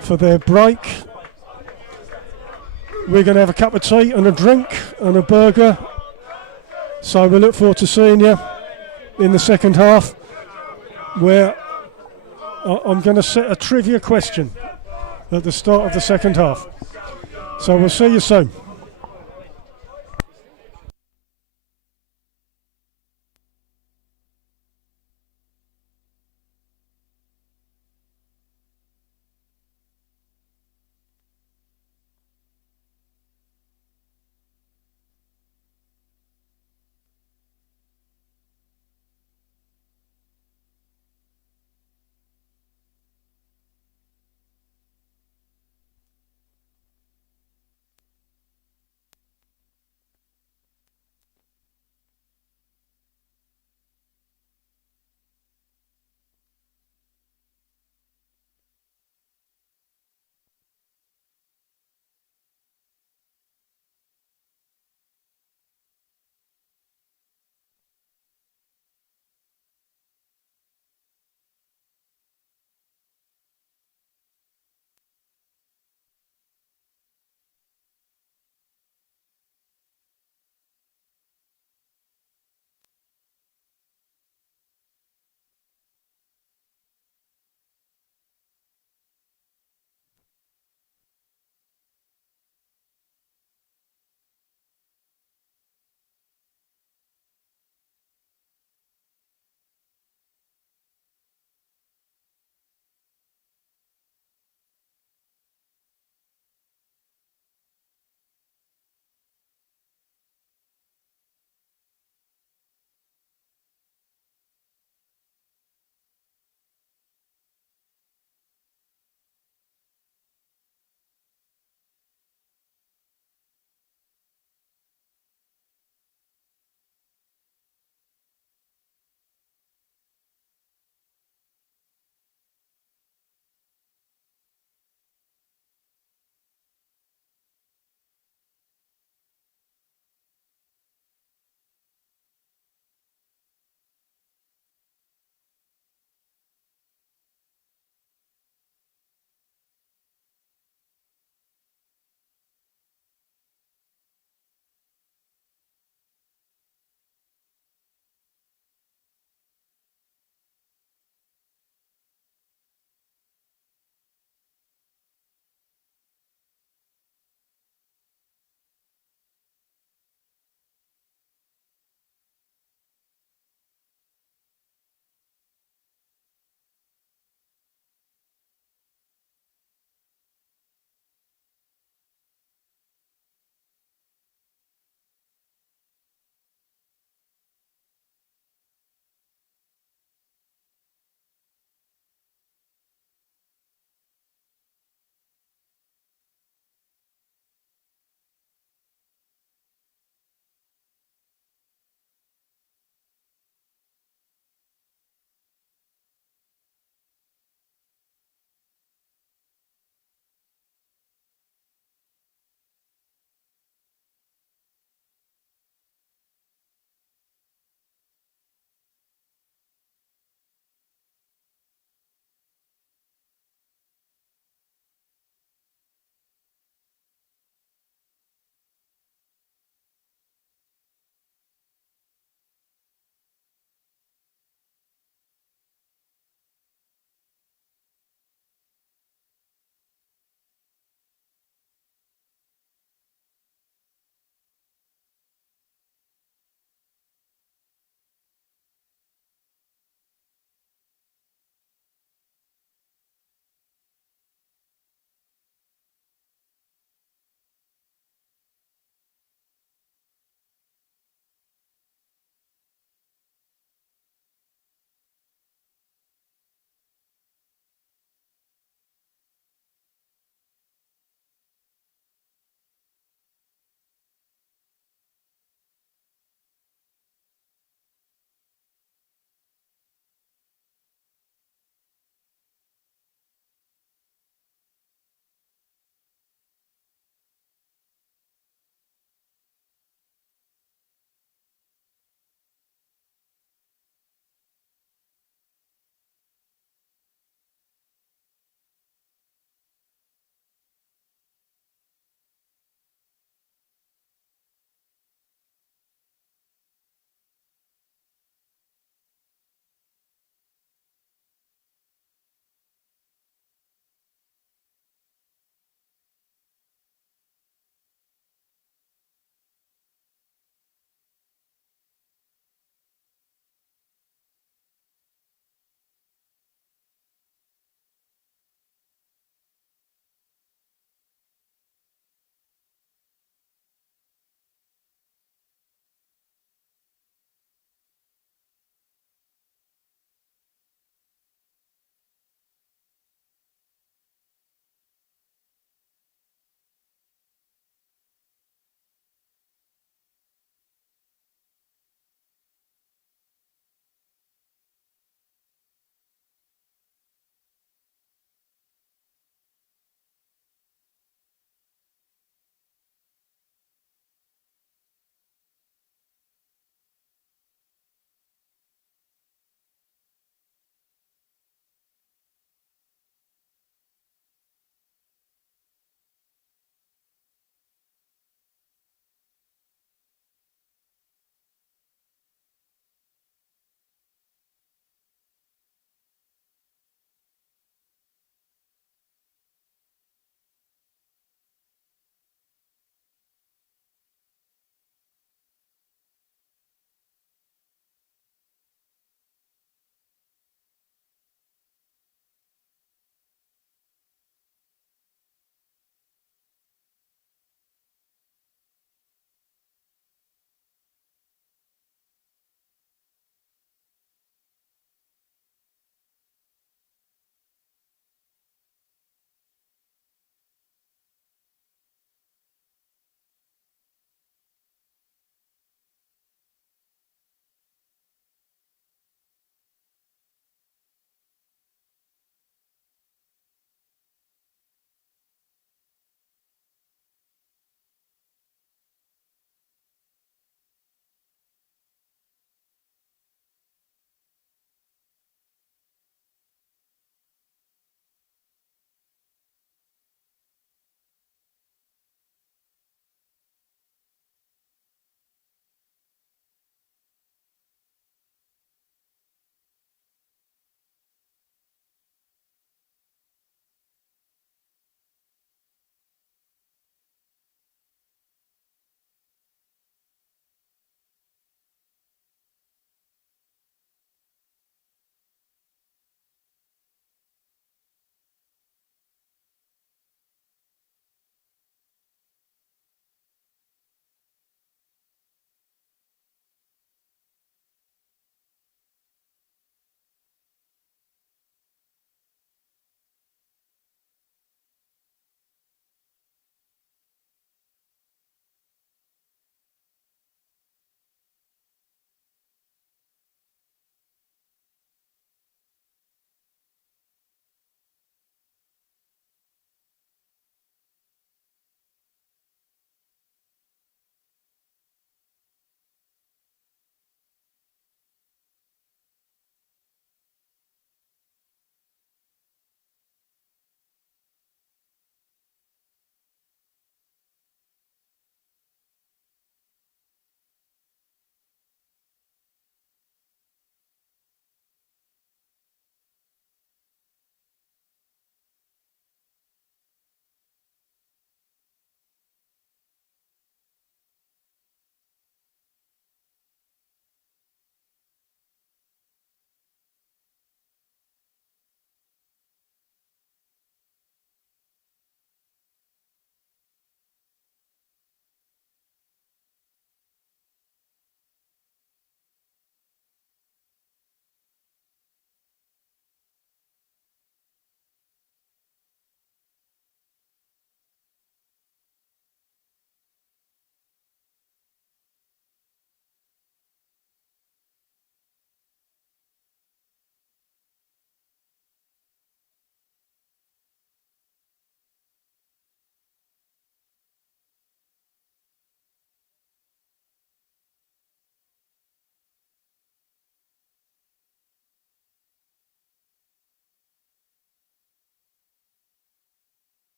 for their break. We're going to have a cup of tea and a drink and a burger. So we look forward to seeing you in the second half, where I'm going to set a trivia question at the start of the second half. So we'll see you soon.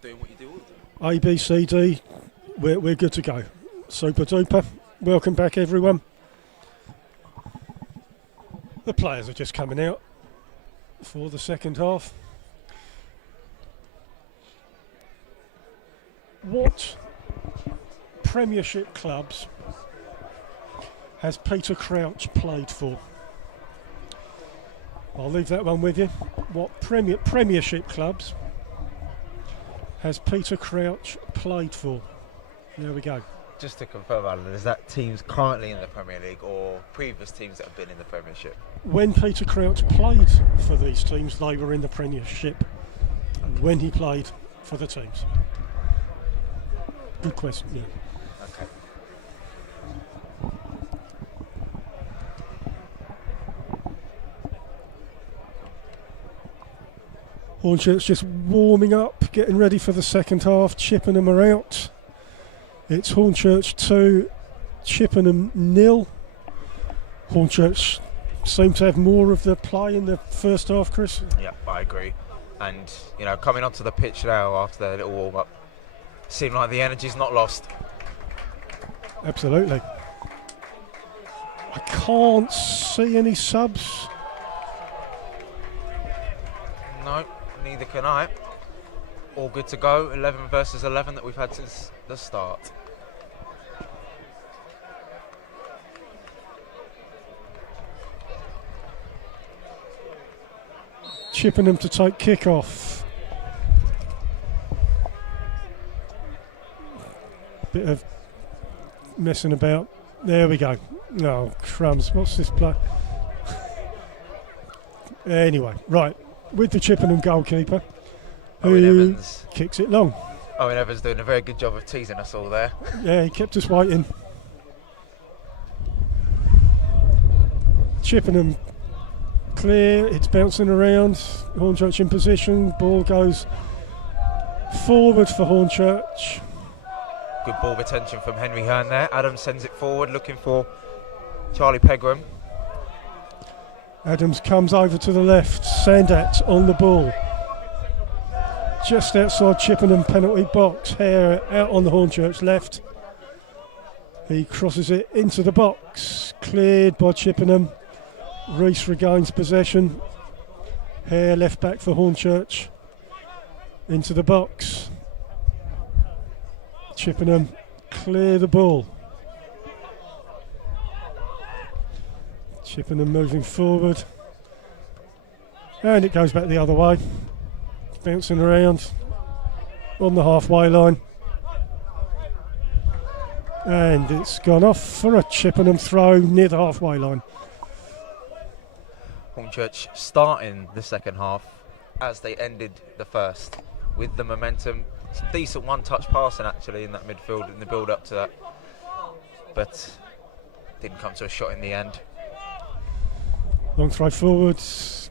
Doing what you do all the time. A, B, C, D, we're good to go. Super duper. Welcome back, everyone. The players are just coming out for the second half. What Premiership clubs has Peter Crouch played for? I'll leave that one with you. What Premiership clubs has Peter Crouch played for? There we go. Just to confirm, Alan, is that teams currently in the Premier League or previous teams that have been in the Premiership? When Peter Crouch played for these teams, they were in the Premiership. When he played for the teams. Good question, yeah. Okay. Hornchurch just warming up, getting ready for the second half. Chippenham are out. It's Hornchurch 2, Chippenham 0. Hornchurch seem to have more of the play in the first half, Chris. Yeah, I agree. And, you know, coming onto the pitch now after their little warm-up, seemed like the energy's not lost. Absolutely. I can't see any subs. No, neither can I. All good to go. 11 versus 11 that we've had since the start. Chippenham to take kick-off. Bit of messing about. There we go. Oh, crumbs. What's this play? Anyway, right. With the Chippenham goalkeeper, Owen who Evans. kicks it long. Owen Evans doing a very good job of teasing us all there. Yeah, he kept us waiting. Chippenham clear, it's bouncing around. Hornchurch in position, ball goes forward for Hornchurch. Good ball retention from Henry Hearn there. Adams sends it forward, looking for Charlie Pegram. Adams comes over to the left, Sandat on the ball. Just outside Chippenham penalty box, Hare out on the Hornchurch left. He crosses it into the box, cleared by Chippenham. Rees regains possession. Hare left back for Hornchurch. Into the box. Chippenham clear the ball. Chippenham moving forward. And it goes back the other way. Bouncing around on the halfway line. And it's gone off for a Chippenham throw near the halfway line. Hornchurch starting the second half as they ended the first with the momentum. Some decent one-touch passing actually in that midfield in the build-up to that, but didn't come to a shot in the end. Long throw forward,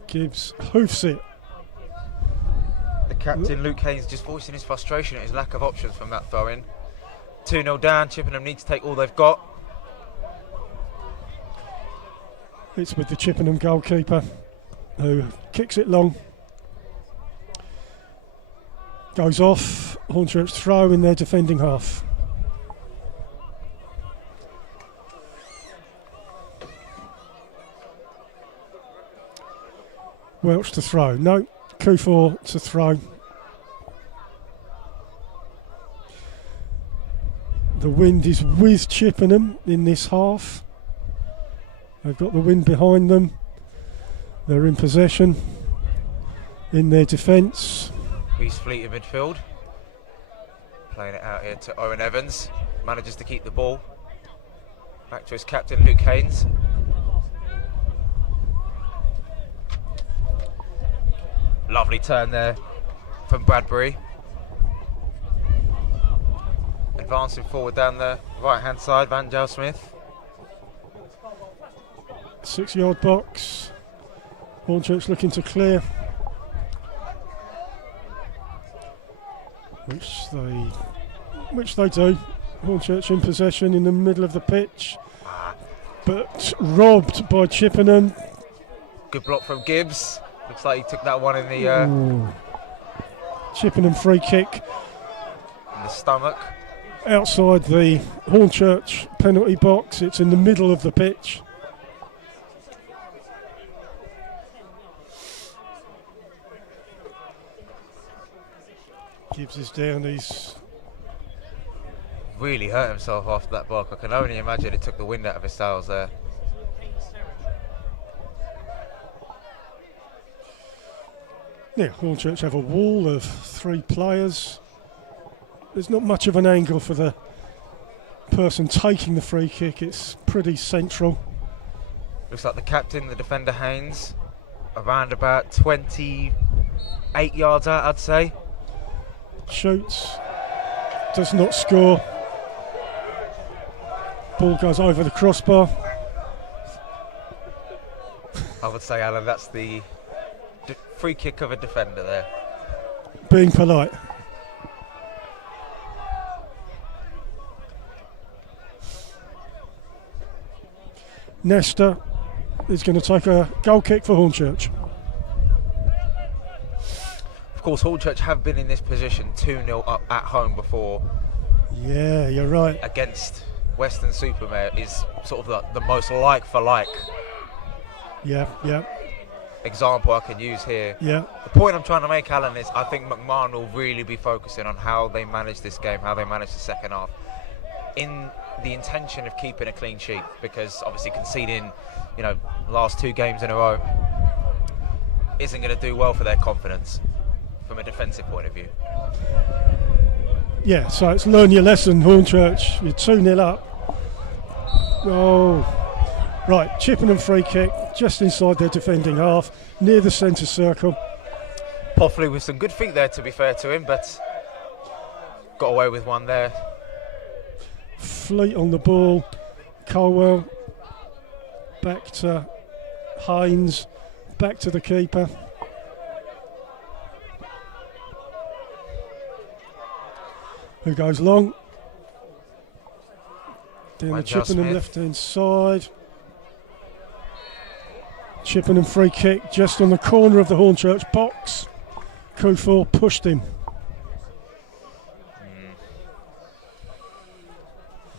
Gibbs hoofs it. The captain Luke Haynes just voicing his frustration at his lack of options from that throw-in. 2-0 down, Chippenham need to take all they've got. It's with the Chippenham goalkeeper who kicks it long. Goes off, Hornchurch throw in their defending half. Welch to throw, no, Kufor to throw. The wind is with Chippenham in this half. They've got the wind behind them. They're in possession in their defence. Reece Fleet in midfield. Playing it out here to Owen Evans. Manages to keep the ball. Back to his captain Luke Haynes. Lovely turn there from Bradbury. Advancing forward down the right hand side, Van Jal Smith. 6-yard box. Hornchurch looking to clear. Which they do. Hornchurch in possession in the middle of the pitch. But robbed by Chippenham. Good block from Gibbs. Looks like he took that one in the Chippenham free kick In the stomach. outside the Hornchurch penalty box. It's in the middle of the pitch. Gibbs is down. He's Really hurt himself after that block. I can only imagine it took the wind out of his sails there. yeah. Hornchurch have a wall of 3 players. There's not much of an angle for the person taking the free kick. It's pretty central. Looks like the captain, the defender Haynes, around about 28 yards out, I'd say. Shoots, does not score. Ball goes over the crossbar. I would say, Alan, that's the free kick of a defender there. Being polite. Nesta is going to take a goal kick for Hornchurch. Of course, Hornchurch have been in this position 2-0 up at home before. Yeah, you're right. Against Weston-super-Mare is sort of the most like for like Yeah. example I can use here. Yeah. The point I'm trying to make, Alan, is I think McMahon will really be focusing on how they manage this game, how they manage the second half, in the intention of keeping a clean sheet, because obviously conceding, the last 2 games in a row isn't going to do well for their confidence from a defensive point of view. Yeah, so it's learn your lesson, Hornchurch. You're 2-0 up. Oh, right. Chippenham free kick just inside their defending half, near the centre circle. Poffley with some good feet there, to be fair to him, but got away with one there. Fleet on the ball. Colwell back to Haynes, back to the keeper. Who goes long? Down the Chippenham left-hand side. Chippenham free kick just on the corner of the Hornchurch box. Kufor pushed him.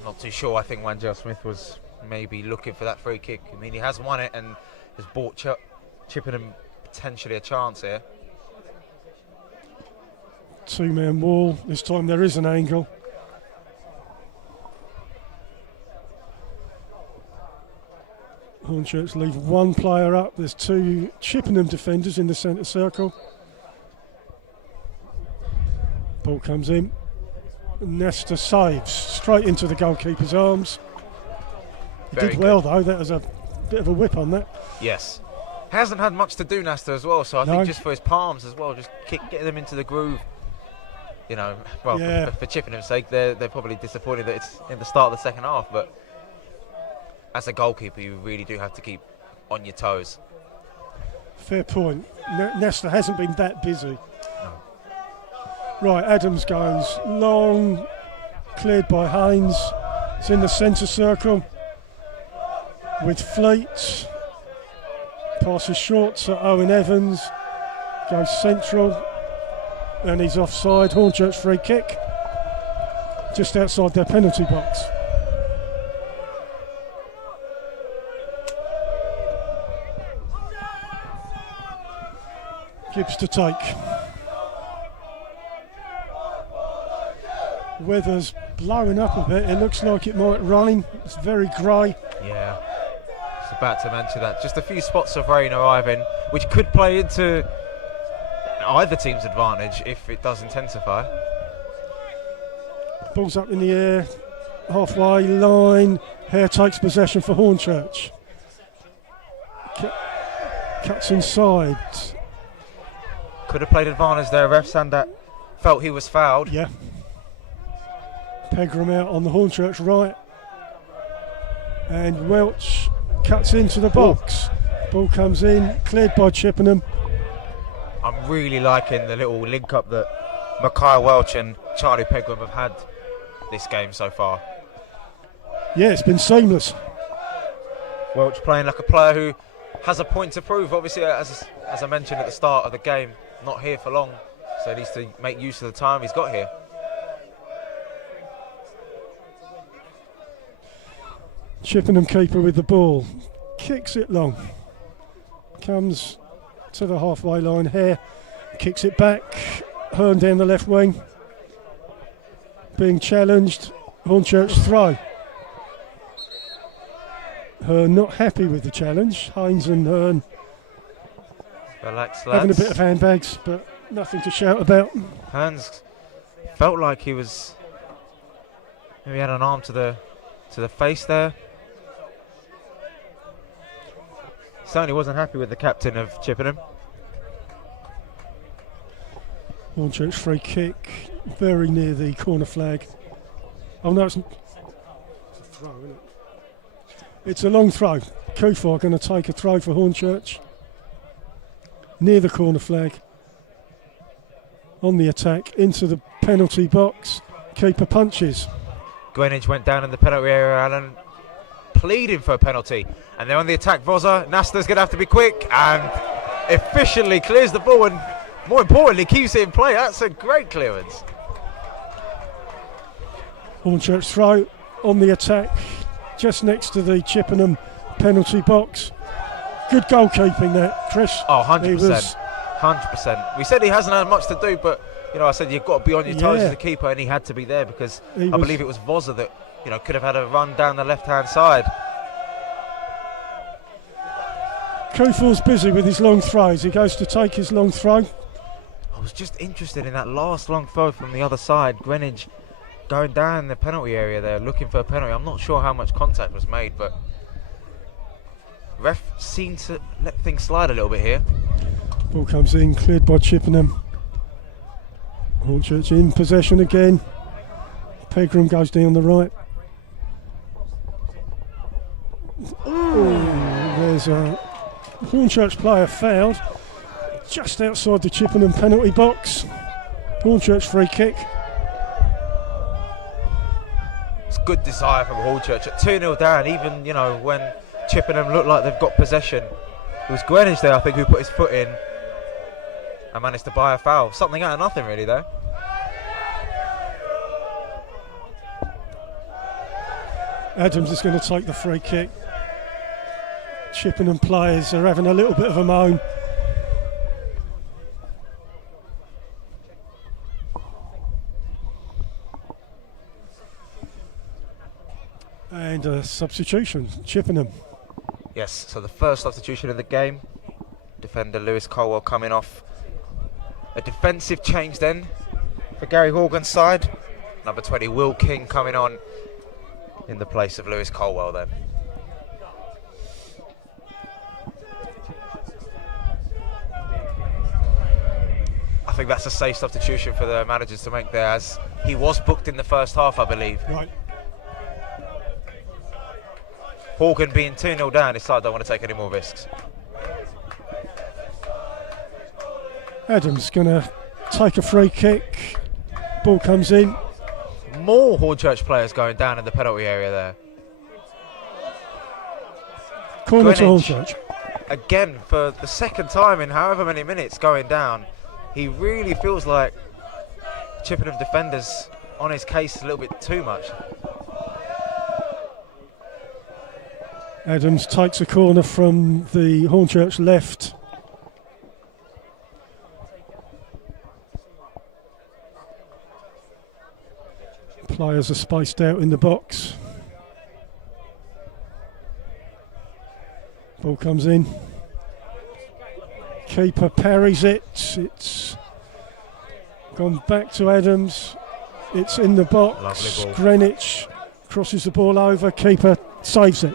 Not too sure. I think Wangel Smith was maybe looking for that free kick. I mean, he has won it and has bought Chippenham potentially a chance here. 2-man wall. This time there is an angle. Hornchurch leave 1 player up. There's 2 Chippenham defenders in the centre circle. Ball comes in. Nesta saves straight into the goalkeeper's arms. He did well though. That was a bit of a whip on that. Yes. Hasn't had much to do, Nesta, as well, so I think just for his palms as well, just getting them into the groove. For Chippenham's sake, they're probably disappointed that it's in the start of the second half, but as a goalkeeper, you really do have to keep on your toes. Fair point. Nesta hasn't been that busy. No. Right, Adams goes long, cleared by Haynes. It's in the centre circle with Fleet. Passes short to Owen Evans. Goes central. And he's offside. Hornchurch free kick. Just outside their penalty box. Gibbs to take. Weather's blowing up a bit. It looks like it might rain. It's very grey. Yeah. I was about to mention that. Just a few spots of rain arriving, which could play into either team's advantage if it does intensify. Ball's up in the air. Halfway line. Hare takes possession for Hornchurch. Cuts inside. Could have played advantage there. Ref Sandat felt he was fouled. Yeah. Pegram out on the Hornchurch right. And Welch cuts into the box. Ball comes in, cleared by Chippenham. I'm really liking the little link up that Mackay Welch and Charlie Pegram have had this game so far. Yeah, it's been seamless. Welch playing like a player who has a point to prove. Obviously, as I mentioned at the start of the game, not here for long. so he needs to make use of the time he's got here. Chippenham keeper with the ball, kicks it long, comes to the halfway line here, kicks it back, Hearn down the left wing, being challenged, Hornchurch throw. Hearn not happy with the challenge, Hines and Hearn Relax, having a lads. bit of handbags, but nothing to shout about. Hearn's felt like he was, maybe had an arm to the face there. Certainly wasn't happy with the captain of Chippenham. Hornchurch free kick, very near the corner flag. Oh no, it's a throw, isn't it? It's a long throw. Kufor going to take a throw for Hornchurch. Near the corner flag. On the attack, into the penalty box. Keeper punches. Greenwich went down in the penalty area, Alan, pleading for a penalty. And they're on the attack, Voza. Nasta's going to have to be quick and efficiently clears the ball and, more importantly, keeps it in play. That's a great clearance. Hornchurch throw on the attack, just next to the Chippenham penalty box. Good goalkeeping there, Chris. Oh, 100%. He was 100%. We said he hasn't had much to do, but, you know, I said you've got to be on your toes as a keeper, and he had to be there because I believe it was Voza that, you know, could have had a run down the left-hand side. Kufor's busy with his long throws. He goes to take his long throw. I was just interested in that last long throw from the other side. Greenwich going down in the penalty area there, looking for a penalty. I'm not sure how much contact was made, but ref seemed to let things slide a little bit here. Ball comes in, cleared by Chippenham. Hornchurch in possession again. Pegram goes down the right. There's a Hornchurch player fouled just outside the Chippenham penalty box. Hornchurch free kick. It's good desire from Hornchurch at 2-0 down, even, you know, when Chippenham look like they've got possession. It was Greenwich there, I think, who put his foot in and managed to buy a foul. Something out of nothing, really, there. Adams is going to take the free kick. Chippenham players are having a little bit of a moan. And a substitution, Chippenham. Yes, so the first substitution of the game. Defender Lewis Colwell coming off. A defensive change then for Gary Horgan's side. Number 20, Will King, coming on in the place of Lewis Colwell then. I think that's a safe substitution for the managers to make there, as he was booked in the first half, I believe. Right. Horgan being 2-0 down, his side don't want to take any more risks. Adams going to take a free kick. Ball comes in. More Hornchurch players going down in the penalty area there. Corner to Greenwich, Hornchurch. again, for the second time in however many minutes going down. He really feels like Chippenham defenders on his case a little bit too much. Adams takes a corner from the Hornchurch left. Players are spaced out in the box. Ball comes in. Keeper parries it. It's gone back to Adams. It's in the box. Lovely ball. Greenwich crosses the ball over. Keeper saves it.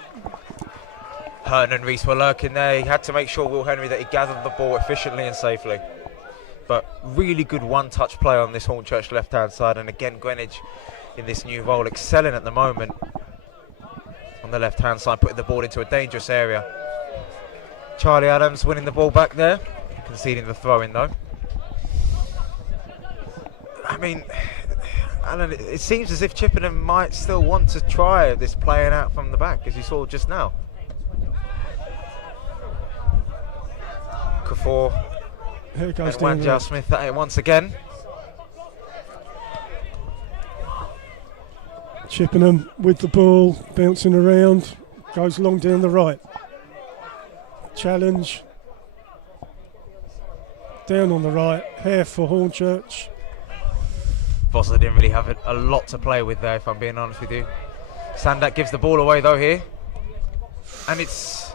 Hearn and Reese were lurking there. He had to make sure, Will Henry, that he gathered the ball efficiently and safely. But really good one-touch play on this Hornchurch left-hand side. And again, Greenwich in this new role excelling at the moment on the left-hand side, putting the ball into a dangerous area. Charlie Adams winning the ball back there, conceding the throw-in though. I mean, Alan, it seems as if Chippenham might still want to try this playing out from the back, as you saw just now. Kufor Here it goes And down the Wanjao left. Smith at it once again. Chippenham with the ball, bouncing around, goes long down the right. Challenge. Down on the right, here for Hornchurch. Vossa didn't really have a lot to play with there, if I'm being honest with you. Sandak gives the ball away though here. And it's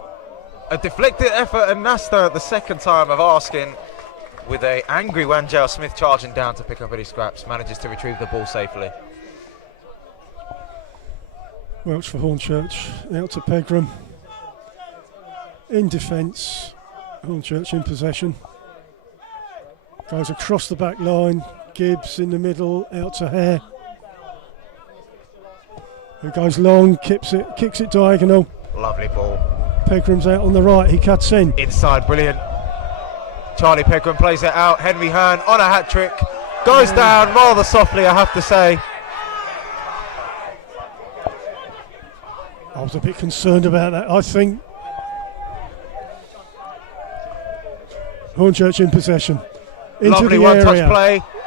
a deflected effort, and Nasta the second time of asking, with a angry Wanjao Smith charging down to pick up any scraps, manages to retrieve the ball safely. Welch for Hornchurch, out to Pegram. In defence, Hornchurch in possession. Goes across the back line, Gibbs in the middle, out to Hare. Who goes long, kicks it diagonal. Lovely ball. Pegram's out on the right, he cuts in. Inside, brilliant. Charlie Pegram plays it out. Henry Hearn on a hat trick. Goes down rather softly, I have to say. I was a bit concerned about that. I think Hornchurch in possession. Into Lovely the one-touch area.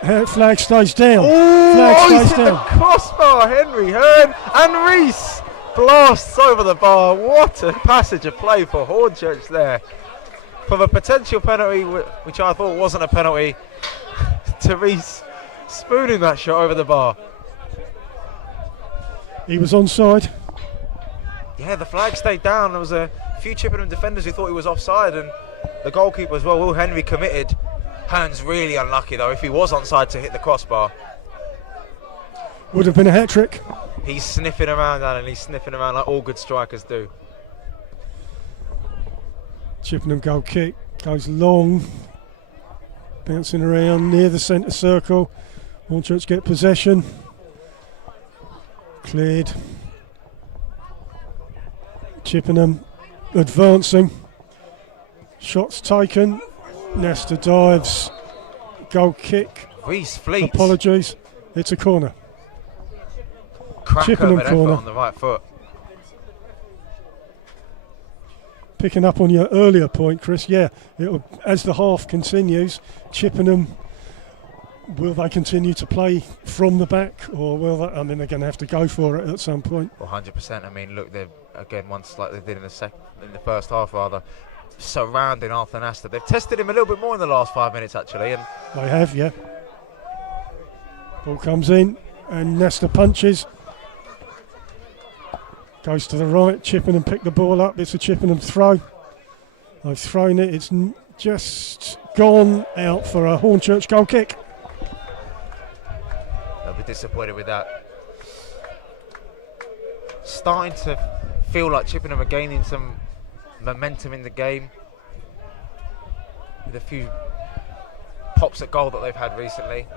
play. Flag stays down. Oh, Flag he's stays hit the down. crossbar. Henry Hearn and Reese blasts over the bar. What a passage of play for Hornchurch there. From a potential penalty, which I thought wasn't a penalty, to Reese spooning that shot over the bar. He was onside. Yeah, the flag stayed down. There was a few Chippenham defenders who thought he was offside, and the goalkeeper as well, Will Henry, committed. Hearn's really unlucky though. If he was onside to hit the crossbar, Would have been a hat trick. he's sniffing around, and he's sniffing around like all good strikers do. Chippenham goal kick goes long, bouncing around near the centre circle. Hornchurch get possession. Cleared. Chippenham advancing. Shots taken. Nesta dives. Goal kick. Reese Fleet, Apologies. It's a corner. cracker of Chippenham an effort corner. on the right foot. Picking up on your earlier point, Chris, yeah, as the half continues, Chippenham, will they continue to play from the back, or will they, I mean, they're going to have to go for it at some point. Well, 100%. I mean, look, they've again once like they did in the first half rather, surrounding Arthur Nasta. They've tested him a little bit more in the last 5 minutes actually, and They have, yeah. Ball comes in, and Nesta punches. Goes to the right, Chippenham pick the ball up, it's a Chippenham throw. They've thrown it, it's just gone out for a Hornchurch goal kick. they'll be disappointed with that. Starting to feel like Chippenham are gaining some momentum in the game with a few pops at goal that they've had recently.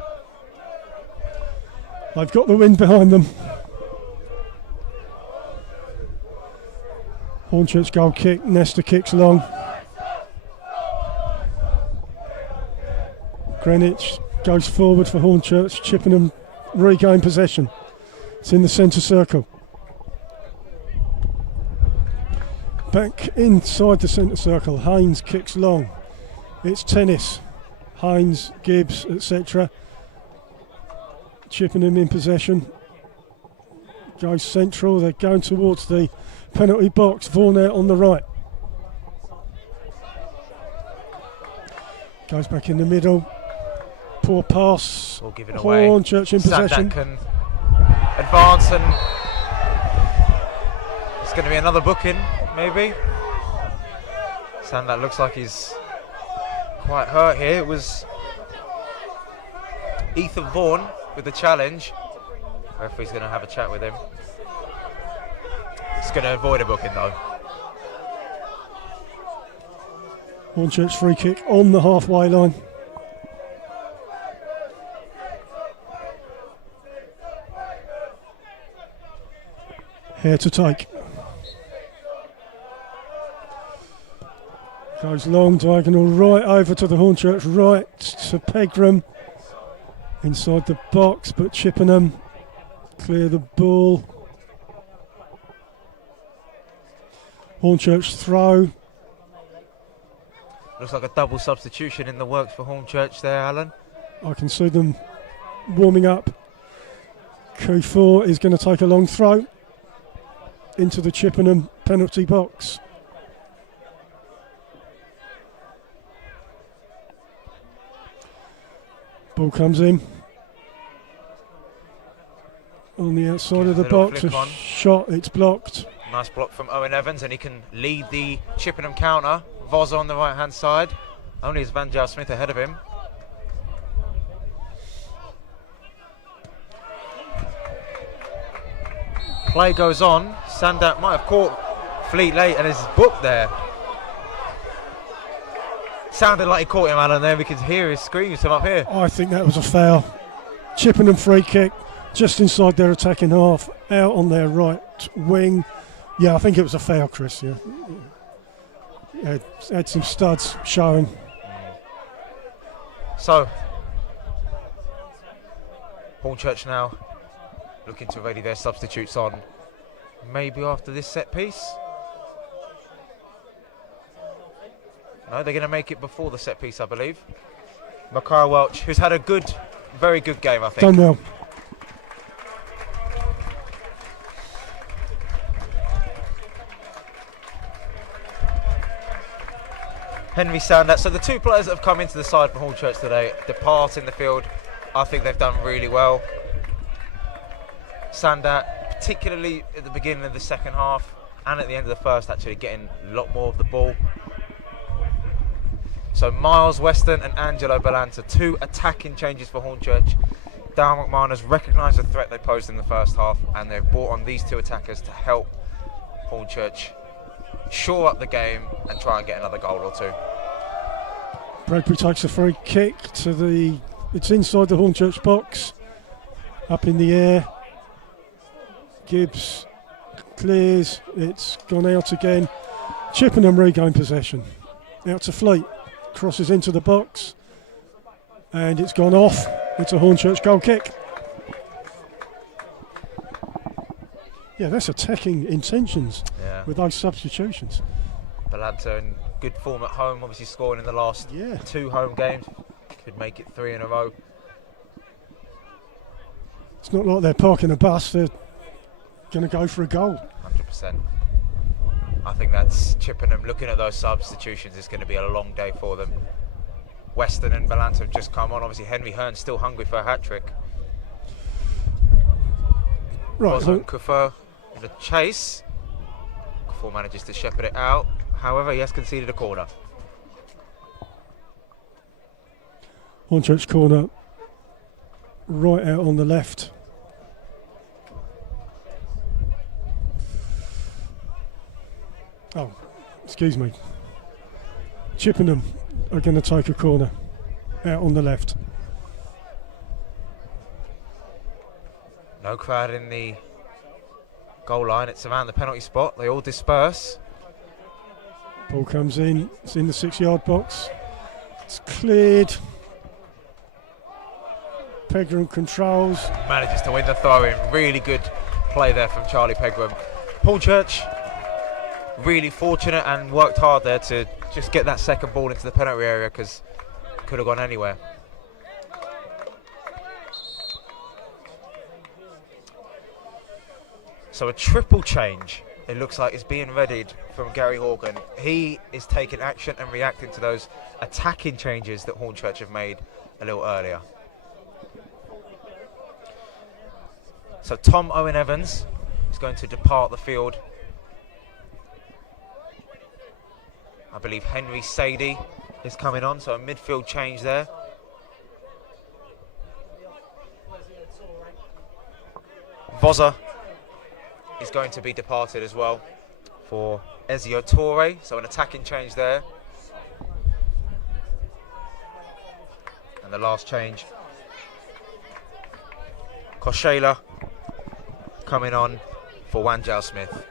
They've got the wind behind them. Hornchurch goal kick, Nesta kicks long. Greenwich goes forward for Hornchurch, Chippenham regain possession. It's in the centre circle. Back inside the centre circle, Haynes kicks long. It's tennis. Haynes, Gibbs, etc. Chippenham in possession. Goes central, they're going towards the penalty box. Vaughan out on the right. Goes back in the middle. Poor pass. All given away. Hornchurch in possession. Sandak can advance, and it's going to be another booking, maybe. Sandak looks like he's quite hurt here. It was Ethan Vaughan with the challenge. Referee's going to have a chat with him. He's going to avoid a booking though. Hornchurch free kick on the halfway line. Here to take. Goes long, diagonal right over to the Hornchurch right to Pegram. Inside the box, but Chippenham clear the ball. Hornchurch throw. Looks like a double substitution in the works for Hornchurch there, Alan. I can see them warming up. Q4 is going to take a long throw into the Chippenham penalty box. Ball comes in on the outside of the box. A shot, it's blocked. Nice block from Owen Evans, and he can lead the Chippenham counter. Voss on the right hand side. Only is Van Jow Smith ahead of him. Play goes on. Sandat might have caught Fleet late and is booked there. Sounded like he caught him, Alan, there. We could hear his screams from up here. I think that was a foul. Chippenham free kick just inside their attacking half, out on their right wing. Yeah, I think it was a foul, Chris. Yeah, had some studs showing. So, Hornchurch now looking to ready their substitutes on. Maybe after this set piece. No, they're going to make it before the set piece, I believe. Mackay Welch, who's had a very good game, I think. Done well. Henry Sandat. So the two players that have come into the side for Hornchurch today depart in the field. I think they've done really well. Sandat, particularly at the beginning of the second half and at the end of the first, actually getting a lot more of the ball. So Miles Weston and Angelo Balanta, two attacking changes for Hornchurch. Darren McMahon has recognised the threat they posed in the first half, and they've brought on these two attackers to help Hornchurch shore up the game and try and get another goal or two. Bradbury takes a free kick to it's inside the Hornchurch box, up in the air. Gibbs clears, it's gone out again. Chippenham regain possession. Out to Fleet, crosses into the box, and it's gone off. It's a Hornchurch goal kick. Yeah, that's attacking intentions with those substitutions. Balanta in good form at home, obviously scoring in the last two home games. Could make it 3 in a row. It's not like they're parking a bus, they're going to go for a goal. 100%. I think that's Chippenham looking at those substitutions. It's going to be a long day for them. Weston and Balanta have just come on. Obviously Henry Hearn's still hungry for a hat-trick. Right. Kufuor in the chase. Kufuor manages to shepherd it out. However, he has conceded a corner. Hornchurch corner, right out on the left. Oh, excuse me. Chippenham are going to take a corner out on the left. No crowd in the goal line. It's around the penalty spot. They all disperse. Ball comes in. It's in the 6-yard box. It's cleared. Pegram controls. Manages to win the throw-in. Really good play there from Charlie Pegram. Hornchurch really fortunate and worked hard there to just get that second ball into the penalty area, because it could have gone anywhere. So a triple change, it looks like, is being readied from Gary Horgan. He is taking action and reacting to those attacking changes that Hornchurch have made a little earlier. So Tom Owen Evans is going to depart the field. I believe Henry Sadie is coming on, so a midfield change there. Voza is going to be departed as well for Ezio Torre, so an attacking change there. And the last change, Koshela coming on for Wanjao Smith.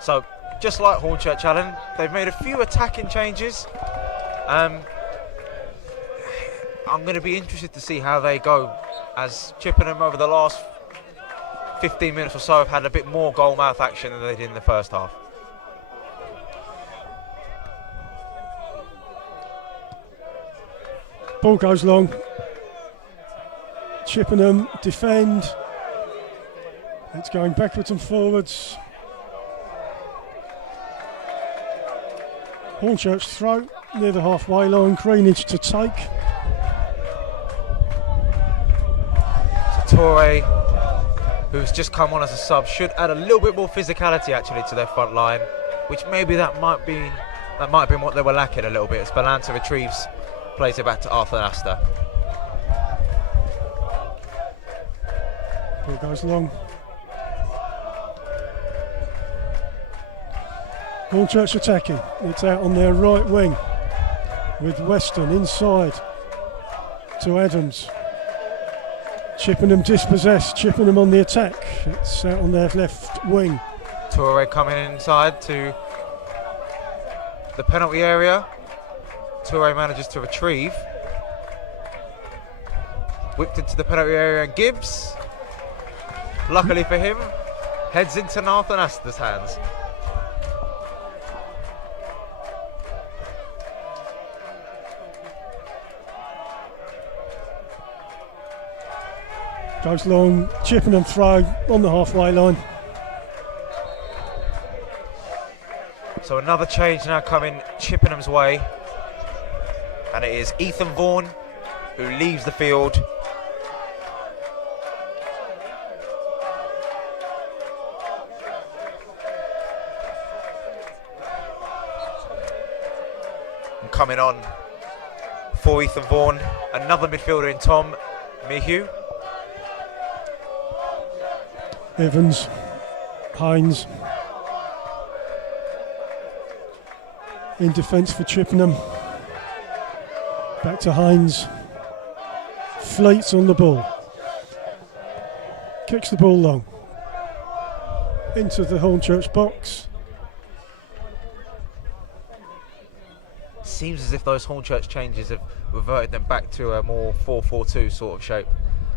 So just like Hornchurch, Alan, they've made a few attacking changes. I'm going to be interested to see how they go, as Chippenham over the last 15 minutes or so have had a bit more goal mouth action than they did in the first half. Ball goes long. Chippenham defend. It's going backwards and forwards. Hornchurch throw near the halfway line. Greenwich to take. So Torre, who's just come on as a sub, should add a little bit more physicality actually to their front line, which maybe that might have been what they were lacking a little bit. As Balanta retrieves, plays it back to Arthur Astor. Ball goes long. Hornchurch attacking. It's out on their right wing with Weston inside to Adams. Chippenham dispossessed. Chippenham on the attack. It's out on their left wing. Torre coming inside to the penalty area. Torre manages to retrieve. Whipped into the penalty area, and Gibbs, luckily for him, heads into Nathan Astor's hands. Goes long, Chippenham throw on the halfway line. So another change now coming Chippenham's way, and it is Ethan Vaughan who leaves the field. And coming on for Ethan Vaughan, another midfielder in Tom Mayhew. Evans, Hines in defence for Chippenham. Back to Hines. Fleet's on the ball. Kicks the ball long. Into the Hornchurch box. Seems as if those Hornchurch changes have reverted them back to a more 4-4-2 sort of shape.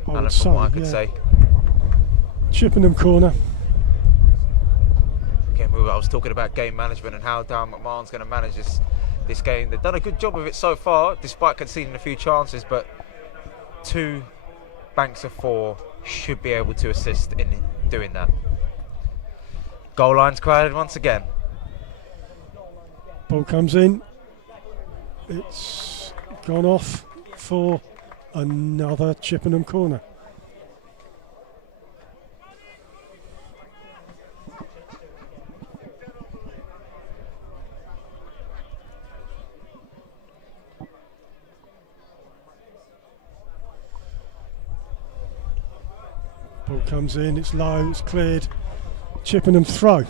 Alan, from what I could say. Chippenham corner. Again, I was talking about game management and how Darren McMahon's going to manage this game. They've done a good job of it so far, despite conceding a few chances, but 2 banks of 4 should be able to assist in doing that. Goal line's crowded once again. Ball comes in. It's gone off for another Chippenham corner. Ball comes in, it's low, it's cleared. Chippenham throw.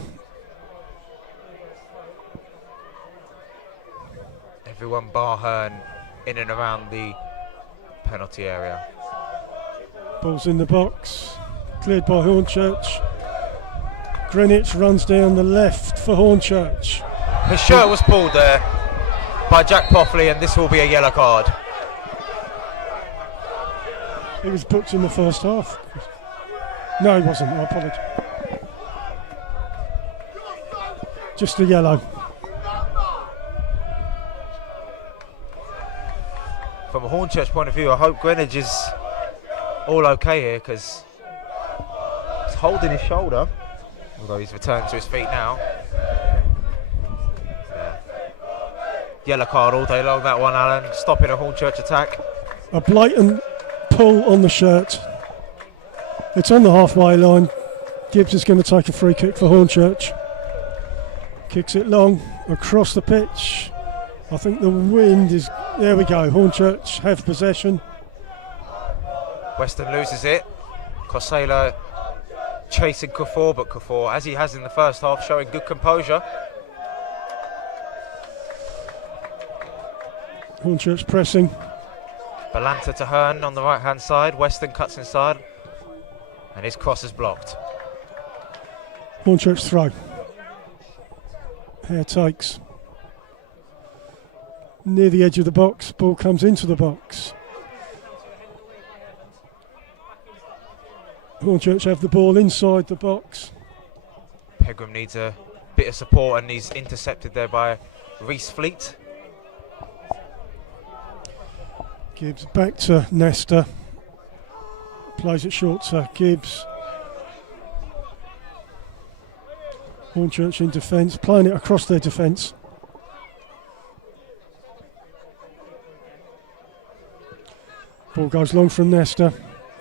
Everyone bar Hearn in and around the penalty area. Ball's in the box, cleared by Hornchurch. Greenwich runs down the left for Hornchurch. His shirt was pulled there by Jack Poffley, and this will be a yellow card. He was booked in the first half. No, he wasn't, I apologise. Just a yellow. From a Hornchurch point of view, I hope Greenwich is all okay here, because he's holding his shoulder, although he's returned to his feet now. Yeah. Yellow card all day long, that one, Alan, stopping a Hornchurch attack. A blatant pull on the shirt. It's on the halfway line. Gibbs is going to take a free kick for Hornchurch. Kicks it long across the pitch. I think the wind is... There we go. Hornchurch have possession. Weston loses it. Cosela chasing Kufor, but Kufor, as he has in the first half, showing good composure. Hornchurch pressing. Balanta to Hearn on the right hand side. Weston cuts inside, and his cross is blocked. Hornchurch throw. Hare takes. Near the edge of the box, ball comes into the box. Hornchurch have the ball inside the box. Pegram needs a bit of support, and he's intercepted there by Reese Fleet. Gibbs back to Nesta. Plays it short to Gibbs. Hornchurch in defence, playing it across their defence. Ball goes long from Nesta.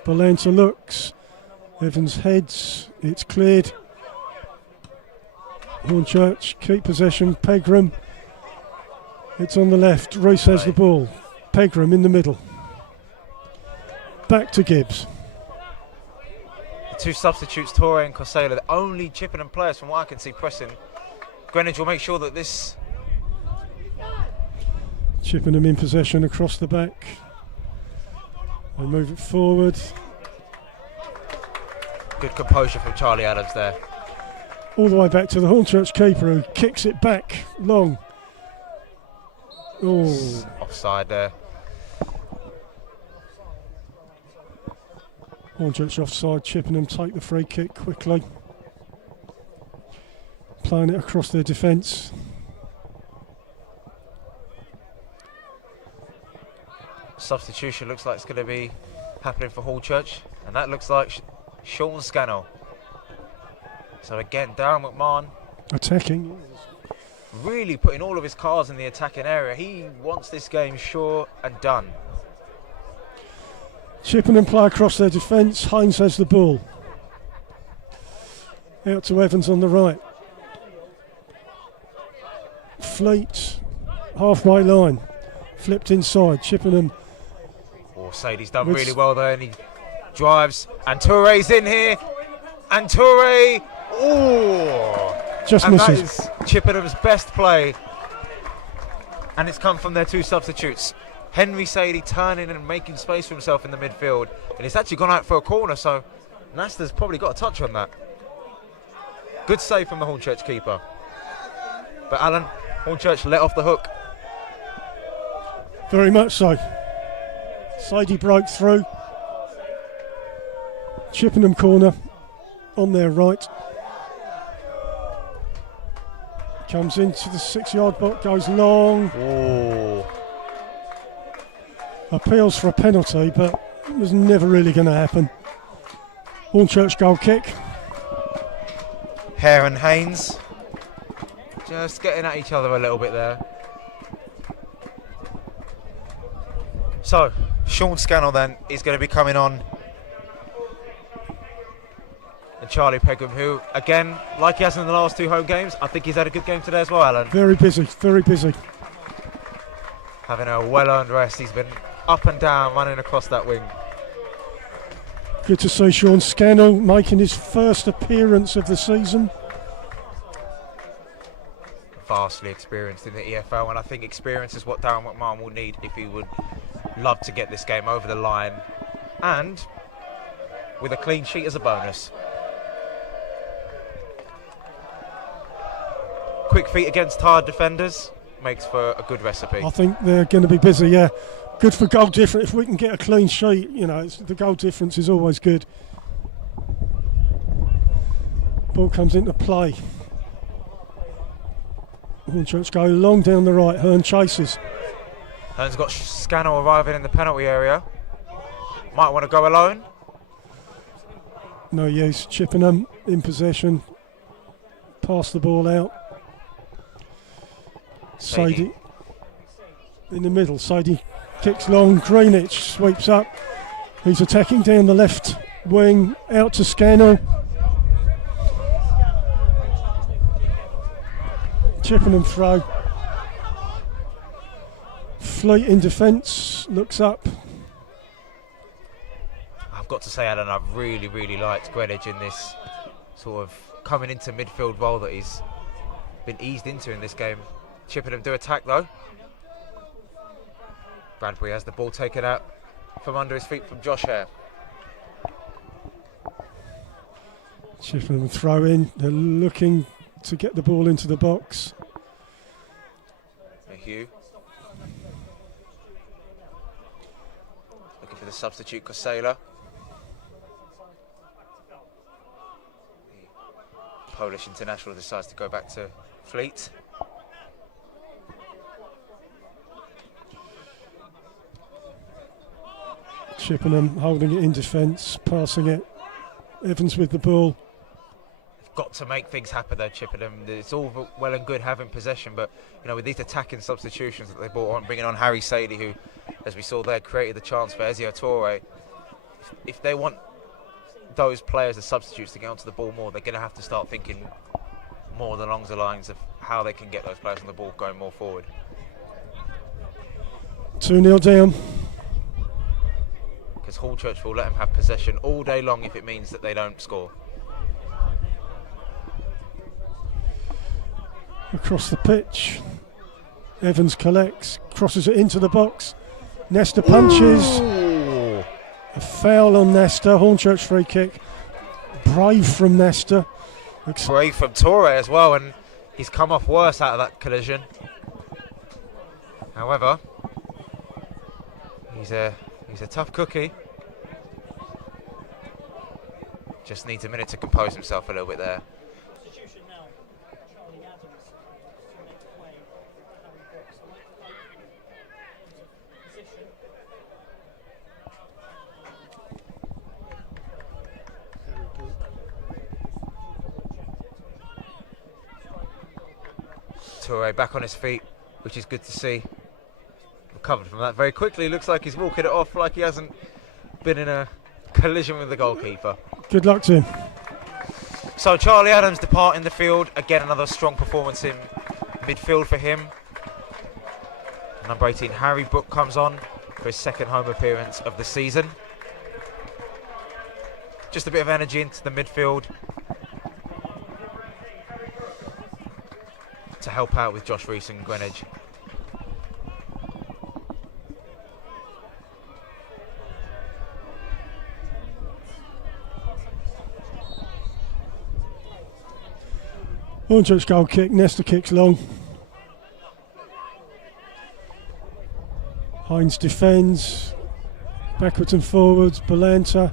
Bolenta looks. Evans heads. It's cleared. Hornchurch keep possession. Pegram. It's on the left. Reese has the ball. Pegram in the middle. Back to Gibbs. The two substitutes, Torre and Cosela, the only Chippenham players from what I can see pressing. Greenwich will make sure that this... Chippenham in possession across the back. They move it forward. Good composure from Charlie Adams there. All the way back to the Hornchurch keeper who kicks it back long. Oh, offside there. Hornchurch offside. Chippenham take the free kick quickly. Playing it across their defence. Substitution looks like it's going to be happening for Hornchurch, and that looks like Sean Scannell. So again, Darren McMahon attacking. Really putting all of his cards in the attacking area. He wants this game sure and done. Chippenham play across their defence. Haynes has the ball. Out to Evans on the right. Fleet, halfway line. Flipped inside. Chippenham. Oh, Sadie's done really well there, and he drives. And Touré's in here. And Touré. Oh! Just and misses. That is Chippenham's best play. And it's come from their two substitutes. Henry Sadie turning and making space for himself in the midfield. And it's actually gone out for a corner, so Nasta's probably got a touch on that. Good save from the Hornchurch keeper. But Alan, Hornchurch let off the hook. Very much so. Sadie broke through. Chippenham corner on their right. Comes into the 6-yard box, goes long. Oh. Appeals for a penalty, but it was never really going to happen. Hornchurch goal kick. Hare and Haynes just getting at each other a little bit there. So, Sean Scannell then is going to be coming on. And Charlie Pegram, who, again, like he has in the last two home games, I think he's had a good game today as well, Alan. Very busy, very busy. Having a well-earned rest. He's been up and down, running across that wing. Good to see Sean Scannell making his first appearance of the season. Vastly experienced in the EFL, and I think experience is what Darren McMahon will need if he would love to get this game over the line, and with a clean sheet as a bonus. Quick feet against tired defenders makes for a good recipe. I think they're going to be busy, yeah. Good for goal difference. If we can get a clean sheet, you know, the goal difference is always good. Ball comes into play. Hornchurch go long down the right. Hearn chases. Hearn's got Scannell arriving in the penalty area. Might want to go alone. No use. Chippenham in possession. Pass the ball out. Sadie in the middle. Sadie kicks long. Greenwich sweeps up. He's attacking down the left wing. Out to Scannell. Chippenham throw. Fleet in defence. Looks up. I've got to say, Alan, I've really, really liked Greenwich in this sort of coming into midfield role that he's been eased into in this game. Chippenham do attack though. Bradbury has the ball taken out from under his feet from Josh Hare. Chippenham throw in. They're looking to get the ball into the box. Hugh. Looking for the substitute, Cosela. The Polish international decides to go back to Fleet. Chippenham holding it in defence, passing it. Evans with the ball. Got to make things happen though, Chippenham. It's all well and good having possession, but with these attacking substitutions that they brought on, bringing on Harry Sadie, who, as we saw there, created the chance for Ezio Torre. If they want those players as substitutes to get onto the ball more, they're going to have to start thinking more along the lines of how they can get those players on the ball going more forward. 2-0 down. Because Hornchurch will let them have possession all day long if it means that they don't score. Across the pitch, Evans collects, crosses it into the box. Nesta punches. Ooh. A foul on Nesta. Hornchurch free kick. Brave from Nesta. Brave from Torre as well, and he's come off worse out of that collision. However, he's a tough cookie. Just needs a minute to compose himself a little bit there. Torre back on his feet, which is good to see. Recovered from that very quickly. Looks like he's walking it off like he hasn't been in a collision with the goalkeeper. Good luck to him. So Charlie Adams departing the field. Again, another strong performance in midfield for him. Number 18, Harry Brook, comes on for his second home appearance of the season. Just a bit of energy into the midfield to help out with Josh Rees and Greenwich. Hornchurch goal kick, Nesta kicks long. Hines defends, backwards and forwards, Balanta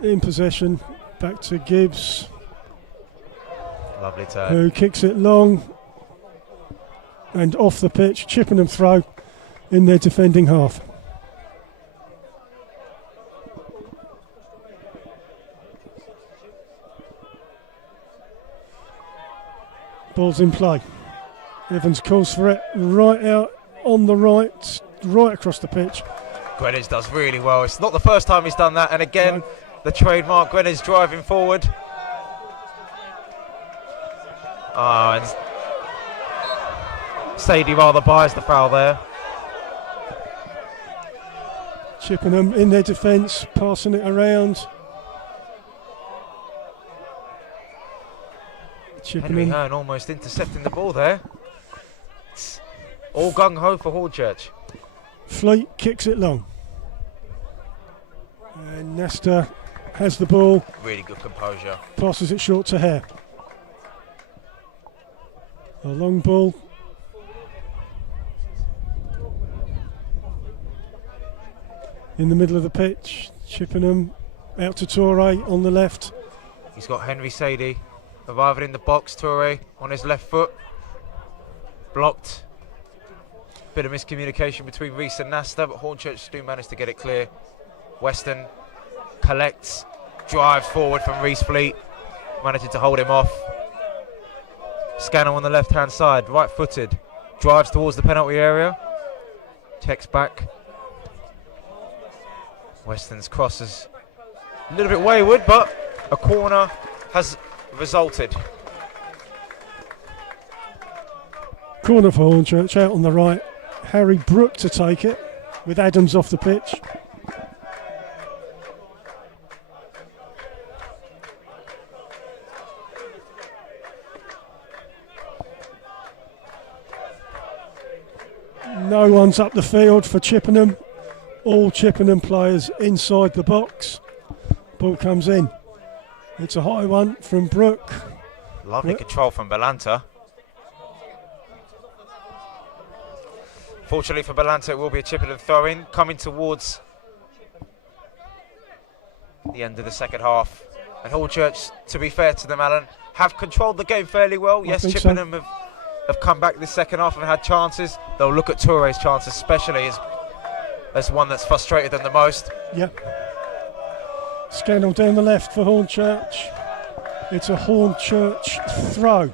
in possession, back to Gibbs. Lovely turn. Who kicks it long and off the pitch. Chippenham throw in their defending half. Ball's in play. Evans calls for it right out on the right across the pitch. Greenwich does really well. It's not the first time he's done that, and again, the trademark Greenwich driving forward. And Sadie rather buys the foul there. Chippenham in their defence, passing it around. Henry Hearn almost intercepting the ball there. It's all gung-ho for Hornchurch. Fleet kicks it long. And Nesta has the ball. Really good composure. Passes it short to Hare. A long ball. In the middle of the pitch. Chippenham out to Torre on the left. He's got Henry Sadie arriving in the box. Torre on his left foot. Blocked. Bit of miscommunication between Rees and Nasta, but Hornchurch do manage to get it clear. Weston collects, drives forward from Rees Fleet, managing to hold him off. Scanner on the left hand side, right footed, drives towards the penalty area, checks back. Weston's cross is a little bit wayward, but a corner has resulted. Corner for Hornchurch, out on the right. Harry Brook to take it, with Adams off the pitch. No one's up the field for Chippenham. All Chippenham players inside the box. Ball comes in. It's a high one from Brook. Lovely control from Balanta. Fortunately for Balanta, it will be a Chippenham throw-in, coming towards the end of the second half. And Hornchurch, to be fair to them, Alan, have controlled the game fairly well. Yes, Chippenham have come back this second half and had chances. They'll look at Touré's chance, especially as That's one that's frustrated them the most. Yeah. Scannell down the left for Hornchurch. It's a Hornchurch throw.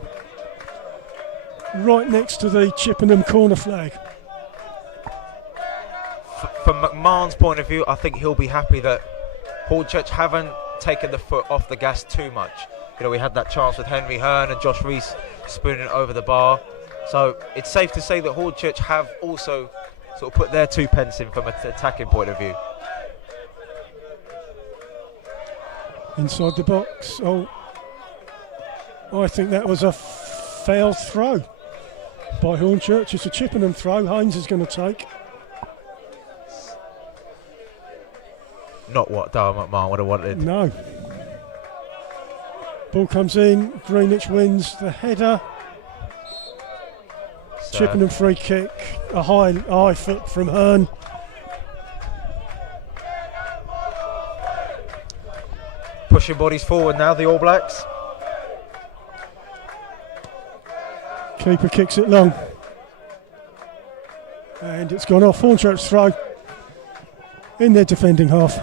Right next to the Chippenham corner flag. From McMahon's point of view, I think he'll be happy that Hornchurch haven't taken the foot off the gas too much. You know, we had that chance with Henry Hearn and Josh Reese spooning it over the bar. So it's safe to say that Hornchurch have also sort of put their 2 pence in from an attacking point of view. Inside the box. Oh, I think that was a failed throw by Hornchurch. It's a Chippenham throw. Hines is going to take. Not what Darren McMahon would have wanted. No. Ball comes in. Greenwich wins the header. Chippenham free kick. A high foot from Hearn. Pushing bodies forward now, the All Blacks. Keeper kicks it long. And it's gone off. Hornchurch throw in their defending half.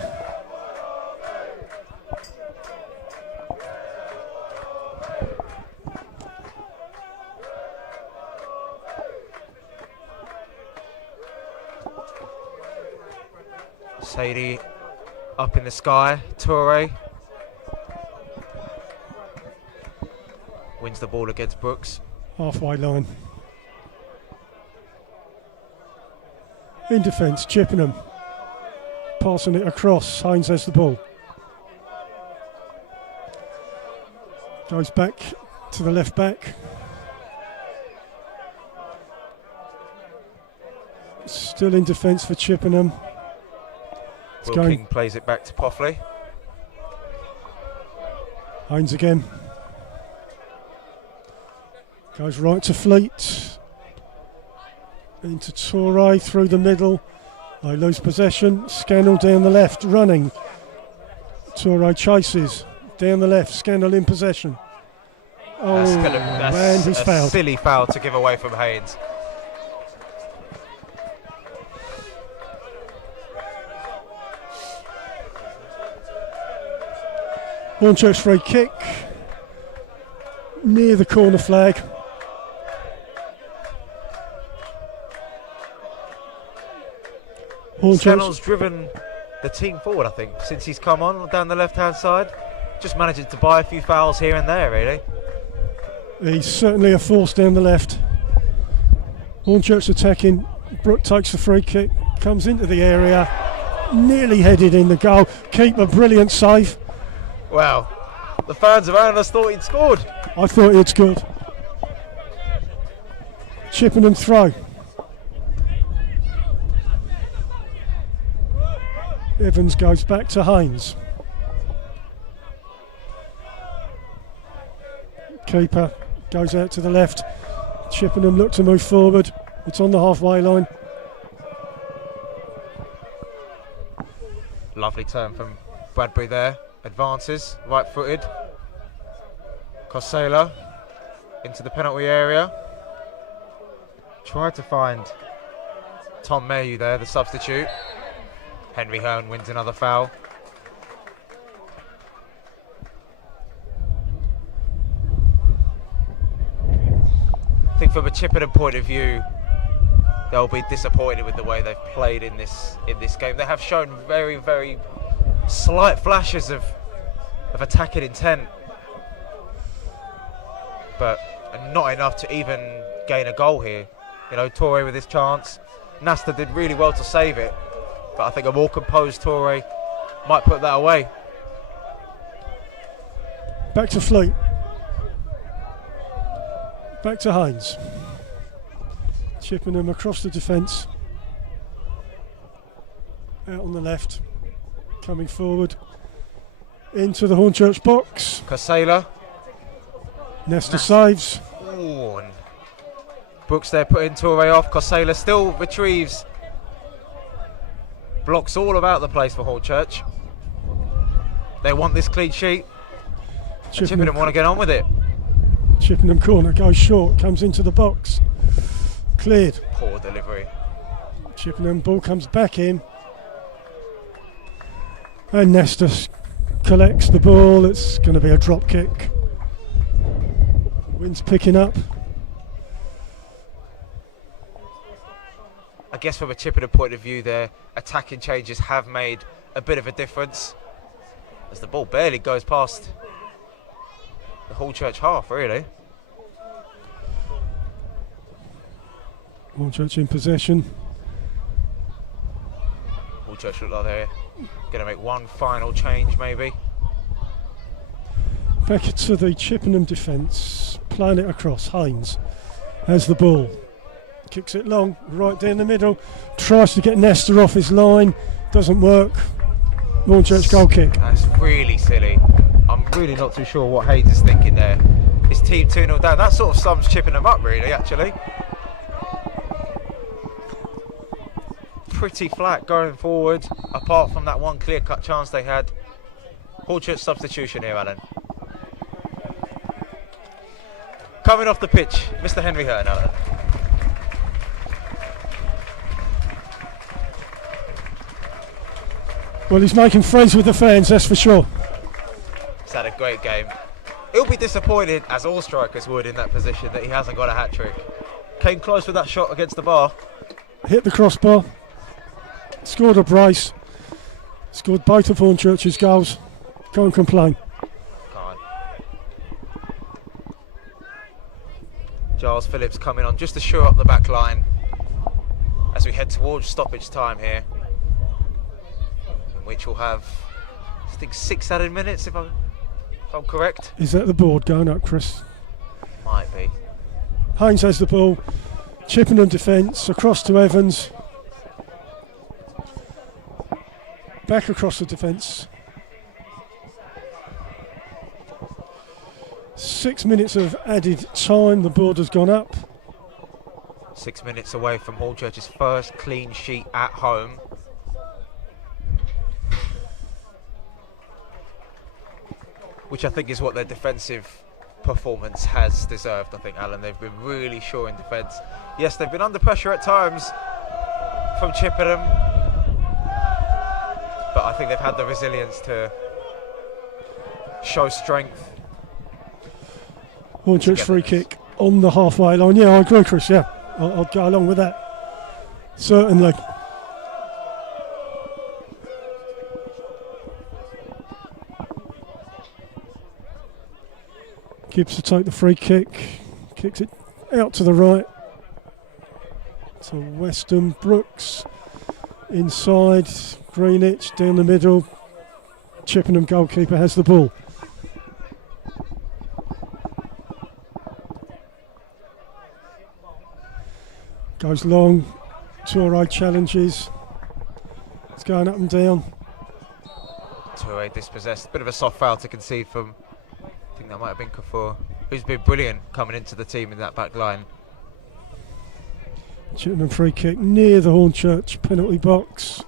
Sadie up in the sky. Toure wins the ball against Brooks. Halfway line. In defence, Chippenham. Passing it across. Hines has the ball. Goes back to the left back. Still in defence for Chippenham. Will King plays it back to Poffley. Hines again. Goes right to Fleet. Into Toure through the middle. They lose possession. Scannell down the left, running. Toure chases down the left. Scannell in possession. Oh, man, he's fouled. Silly foul to give away from Haynes. Hornchurch free kick. Near the corner flag. Scannell's driven the team forward, I think, since he's come on down the left-hand side. Just manages to buy a few fouls here and there, really. He's certainly a force down the left. Hornchurch attacking. Brook takes the free kick, comes into the area, nearly headed in the goal. Keeper, brilliant save. Wow, the fans around us thought he'd scored. I thought he'd scored. Chippenham throw. Evans goes back to Hines. Keeper goes out to the left. Chippenham look to move forward. It's on the halfway line. Lovely turn from Bradbury there. Advances, right-footed. Cosela into the penalty area. Tried to find Tom Mayhew there, the substitute. Henry Hearn wins another foul. I think from a Chippenham point of view, they'll be disappointed with the way they've played in this game. They have shown very, very slight flashes of attacking intent, but not enough to even gain a goal here. You know, Toure with his chance. Nasta did really well to save it, but I think a more composed Toure might put that away. Back to Fleet. Back to Hines. Chippenham across the defence. Out on the left. Coming forward. Into the Hornchurch box. Cosela. Nesta saves. Ooh, and Brooks there putting Toure off. Cosela still retrieves. Blocks all about the place for Hornchurch. They want this clean sheet. Chippenham want to get on with it. Chippenham corner goes short, comes into the box. Cleared. Poor delivery. Chippenham ball comes back in. And Nestor collects the ball. It's going to be a drop kick. Wind's picking up. I guess from a Chippenham point of view, their attacking changes have made a bit of a difference, as the ball barely goes past the Hornchurch half, really. Hornchurch in possession. Hornchurch look like they're going to make one final change, maybe. Back to the Chippenham defence, playing it across. Haynes has the ball, kicks it long, right down the middle, tries to get Nestor off his line, doesn't work. Hornchurch goal kick. That's really silly. I'm really not too sure what Haynes is thinking there. His team 2-0 down. That sort of sums Chippenham up, really, actually. Pretty flat going forward, apart from that one clear-cut chance they had. Hornchurch substitution here, Alan. Coming off the pitch, Mr. Henry Hearn, Alan. Well, he's making friends with the fans, that's for sure. He's had a great game. He'll be disappointed, as all strikers would in that position, that he hasn't got a hat-trick. Came close with that shot against the bar. Hit the crossbar. Scored a brace. Scored both of Hornchurch's goals. Can't complain. Giles Phillips coming on just to shore up the back line as we head towards stoppage time here, in which we'll have, I think, 6 added minutes if I'm correct. Is that the board going up, Chris? Might be. Haynes has the ball. Chippenham defence across to Evans. Back across the defence. 6 minutes of added time, the board has gone up. 6 minutes away from Hornchurch's first clean sheet at home. Which I think is what their defensive performance has deserved, I think, Alan. They've been really sure in defence. Yes, they've been under pressure at times from Chippenham, but I think they've had the resilience to show strength. Hornchurch free kick on the halfway line. Yeah, I agree, Chris. Yeah, I'll go along with that. Certainly. Gibbs to take the free kick. Kicks it out to the right. To Weston. Brooks inside. Greenwich down the middle. Chippenham goalkeeper has the ball. Goes long, Toure challenges, it's going up and down. Toure dispossessed, bit of a soft foul to concede from, I think that might have been Kafur, who's been brilliant coming into the team in that back line. Chippenham free kick near the Hornchurch penalty box.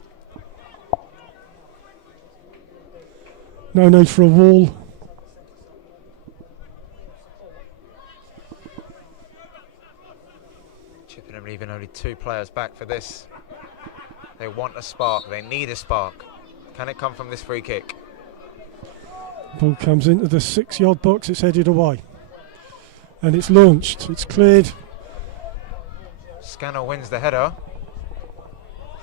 No need for a wall. Chippenham leaving only 2 players back for this. They want a spark, they need a spark. Can it come from this free kick? Ball comes into the 6-yard box, it's headed away. And it's launched, it's cleared. Scannell wins the header.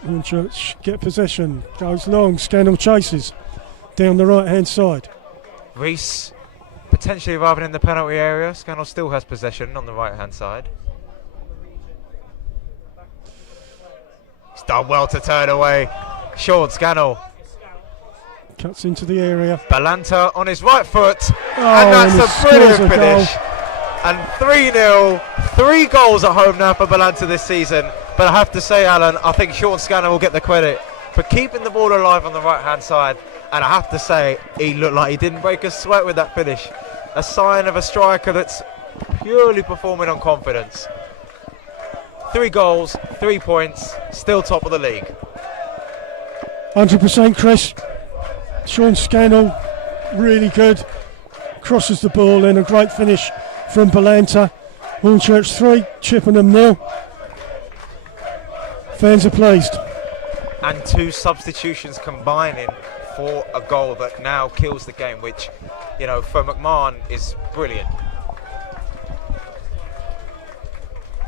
Hornchurch get possession, goes long, Scannell chases down the right hand side. Reese potentially arriving in the penalty area. Scannell still has possession on the right hand side. He's done well to turn away. Sean Scannell. Cuts into the area. Balanta on his right foot. And that's a brilliant finish. And 3-0. 3 goals at home now for Balanta this season. But I have to say, Alan, I think Sean Scannell will get the credit for keeping the ball alive on the right hand side. And I have to say, he looked like he didn't break a sweat with that finish. A sign of a striker that's purely performing on confidence. 3 goals, 3 points, still top of the league. 100% Chris. Sean Scannell, really good. Crosses the ball in, a great finish from Balanta. Hornchurch 3, Chippenham 0. Fans are pleased. And 2 substitutions combining for a goal that now kills the game, which, you know, for McMahon is brilliant.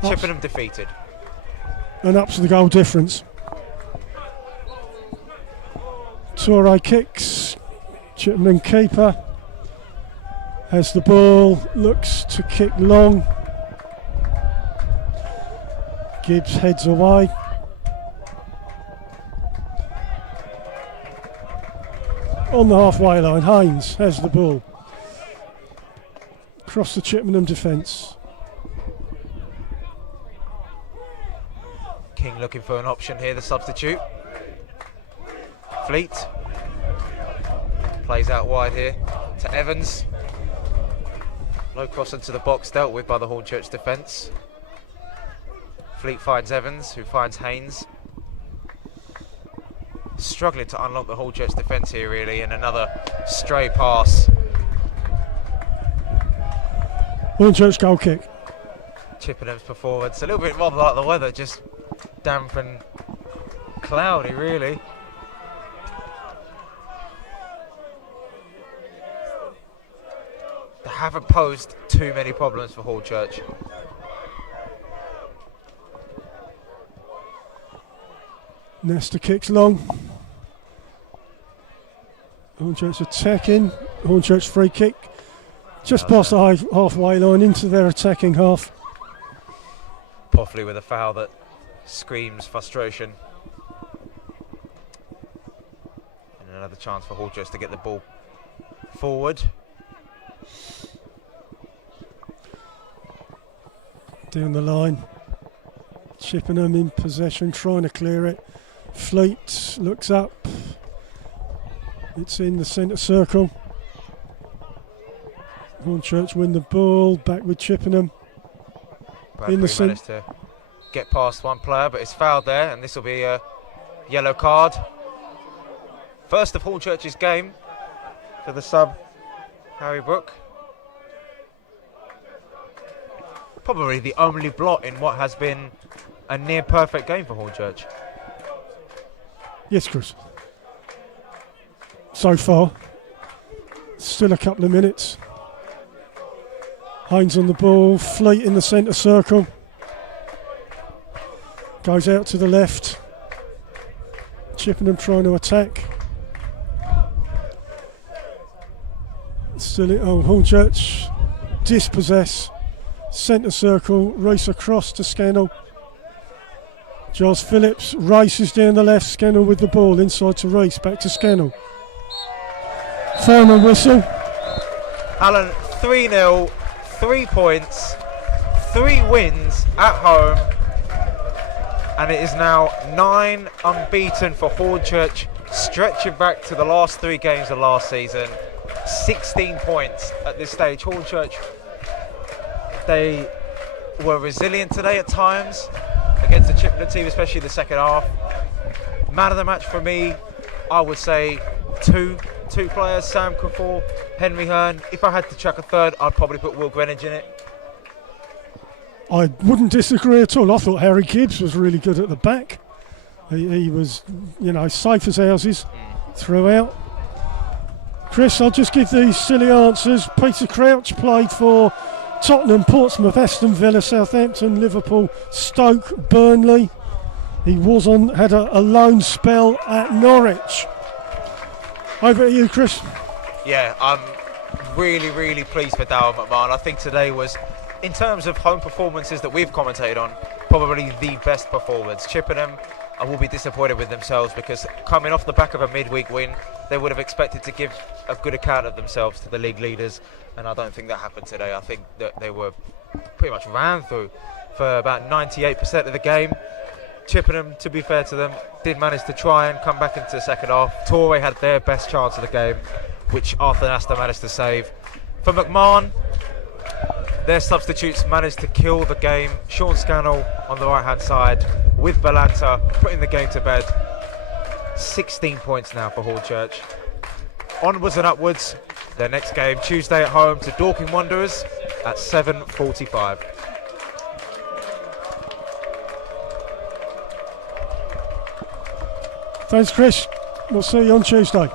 Chippenham defeated. And up to the goal difference. Toure kicks. Chippenham keeper has the ball, looks to kick long. Gibbs heads away. On the halfway line, Haynes has the ball. Across the Chippenham defence. King looking for an option here, the substitute. Fleet plays out wide here to Evans. Low cross into the box, dealt with by the Hornchurch defence. Fleet finds Evans, who finds Haynes. Struggling to unlock the Hornchurch defence here, really, and another stray pass. Hornchurch goal kick. Chippenham's performance, a little bit rather like the weather, just damp and cloudy, really. They haven't posed too many problems for Hornchurch. Nesta kicks long. Hornchurch attacking. Hornchurch free kick. Just past the halfway line into their attacking half. Poffley with a foul that screams frustration. And another chance for Hornchurch to get the ball forward. Down the line. Chippenham in possession, trying to clear it. Fleet looks up. It's in the centre circle. Hornchurch win the ball, back with Chippenham. Bradbury in the managed to get past one player, but it's fouled there, and this will be a yellow card. First of Hornchurch's game for the sub, Harry Brook. Probably the only blot in what has been a near perfect game for Hornchurch. Yes, Chris. So far. Still a couple of minutes. Haynes on the ball, Fleet in the centre circle. Goes out to the left. Chippenham trying to attack. Still, Hornchurch dispossess. Centre circle, race across to Scannell. Giles Phillips races down the left, Scannell with the ball, inside to Reese, back to Scannell. Final whistle. Alan, 3-0, 3 points, 3 wins at home, and it is now 9 unbeaten for Hornchurch, stretching back to the last 3 games of last season. 16 points at this stage. Hornchurch, they were resilient today at times against the Chippenham team, especially the second half. Man of the match for me, I would say two players, Sam Crawford, Henry Hearn. If I had to chuck a third, I'd probably put Will Greenwich in it. I wouldn't disagree at all. I thought Harry Gibbs was really good at the back. He was, safe as houses throughout. Chris, I'll just give these silly answers. Peter Crouch played for Tottenham, Portsmouth, Aston Villa, Southampton, Liverpool, Stoke, Burnley. He had a loan spell at Norwich. Over to you, Chris. Yeah, I'm really, really pleased for Darryl McMahon. I think today was, in terms of home performances that we've commentated on, probably the best performance. Chippenham, I will be disappointed with themselves because coming off the back of a midweek win, they would have expected to give a good account of themselves to the league leaders, and I don't think that happened today. I think that they were pretty much ran through for about 98% of the game. Chippenham, to be fair to them, did manage to try and come back into the second half. Toure had their best chance of the game, which Arthur Nasta managed to save. For McMahon, their substitutes managed to kill the game. Sean Scannell on the right hand side with Balanta putting the game to bed. 16 points now for Hornchurch. Onwards and upwards. Their next game Tuesday at home to Dorking Wanderers at 7:45. Thanks, Chris. We'll see you on Tuesday.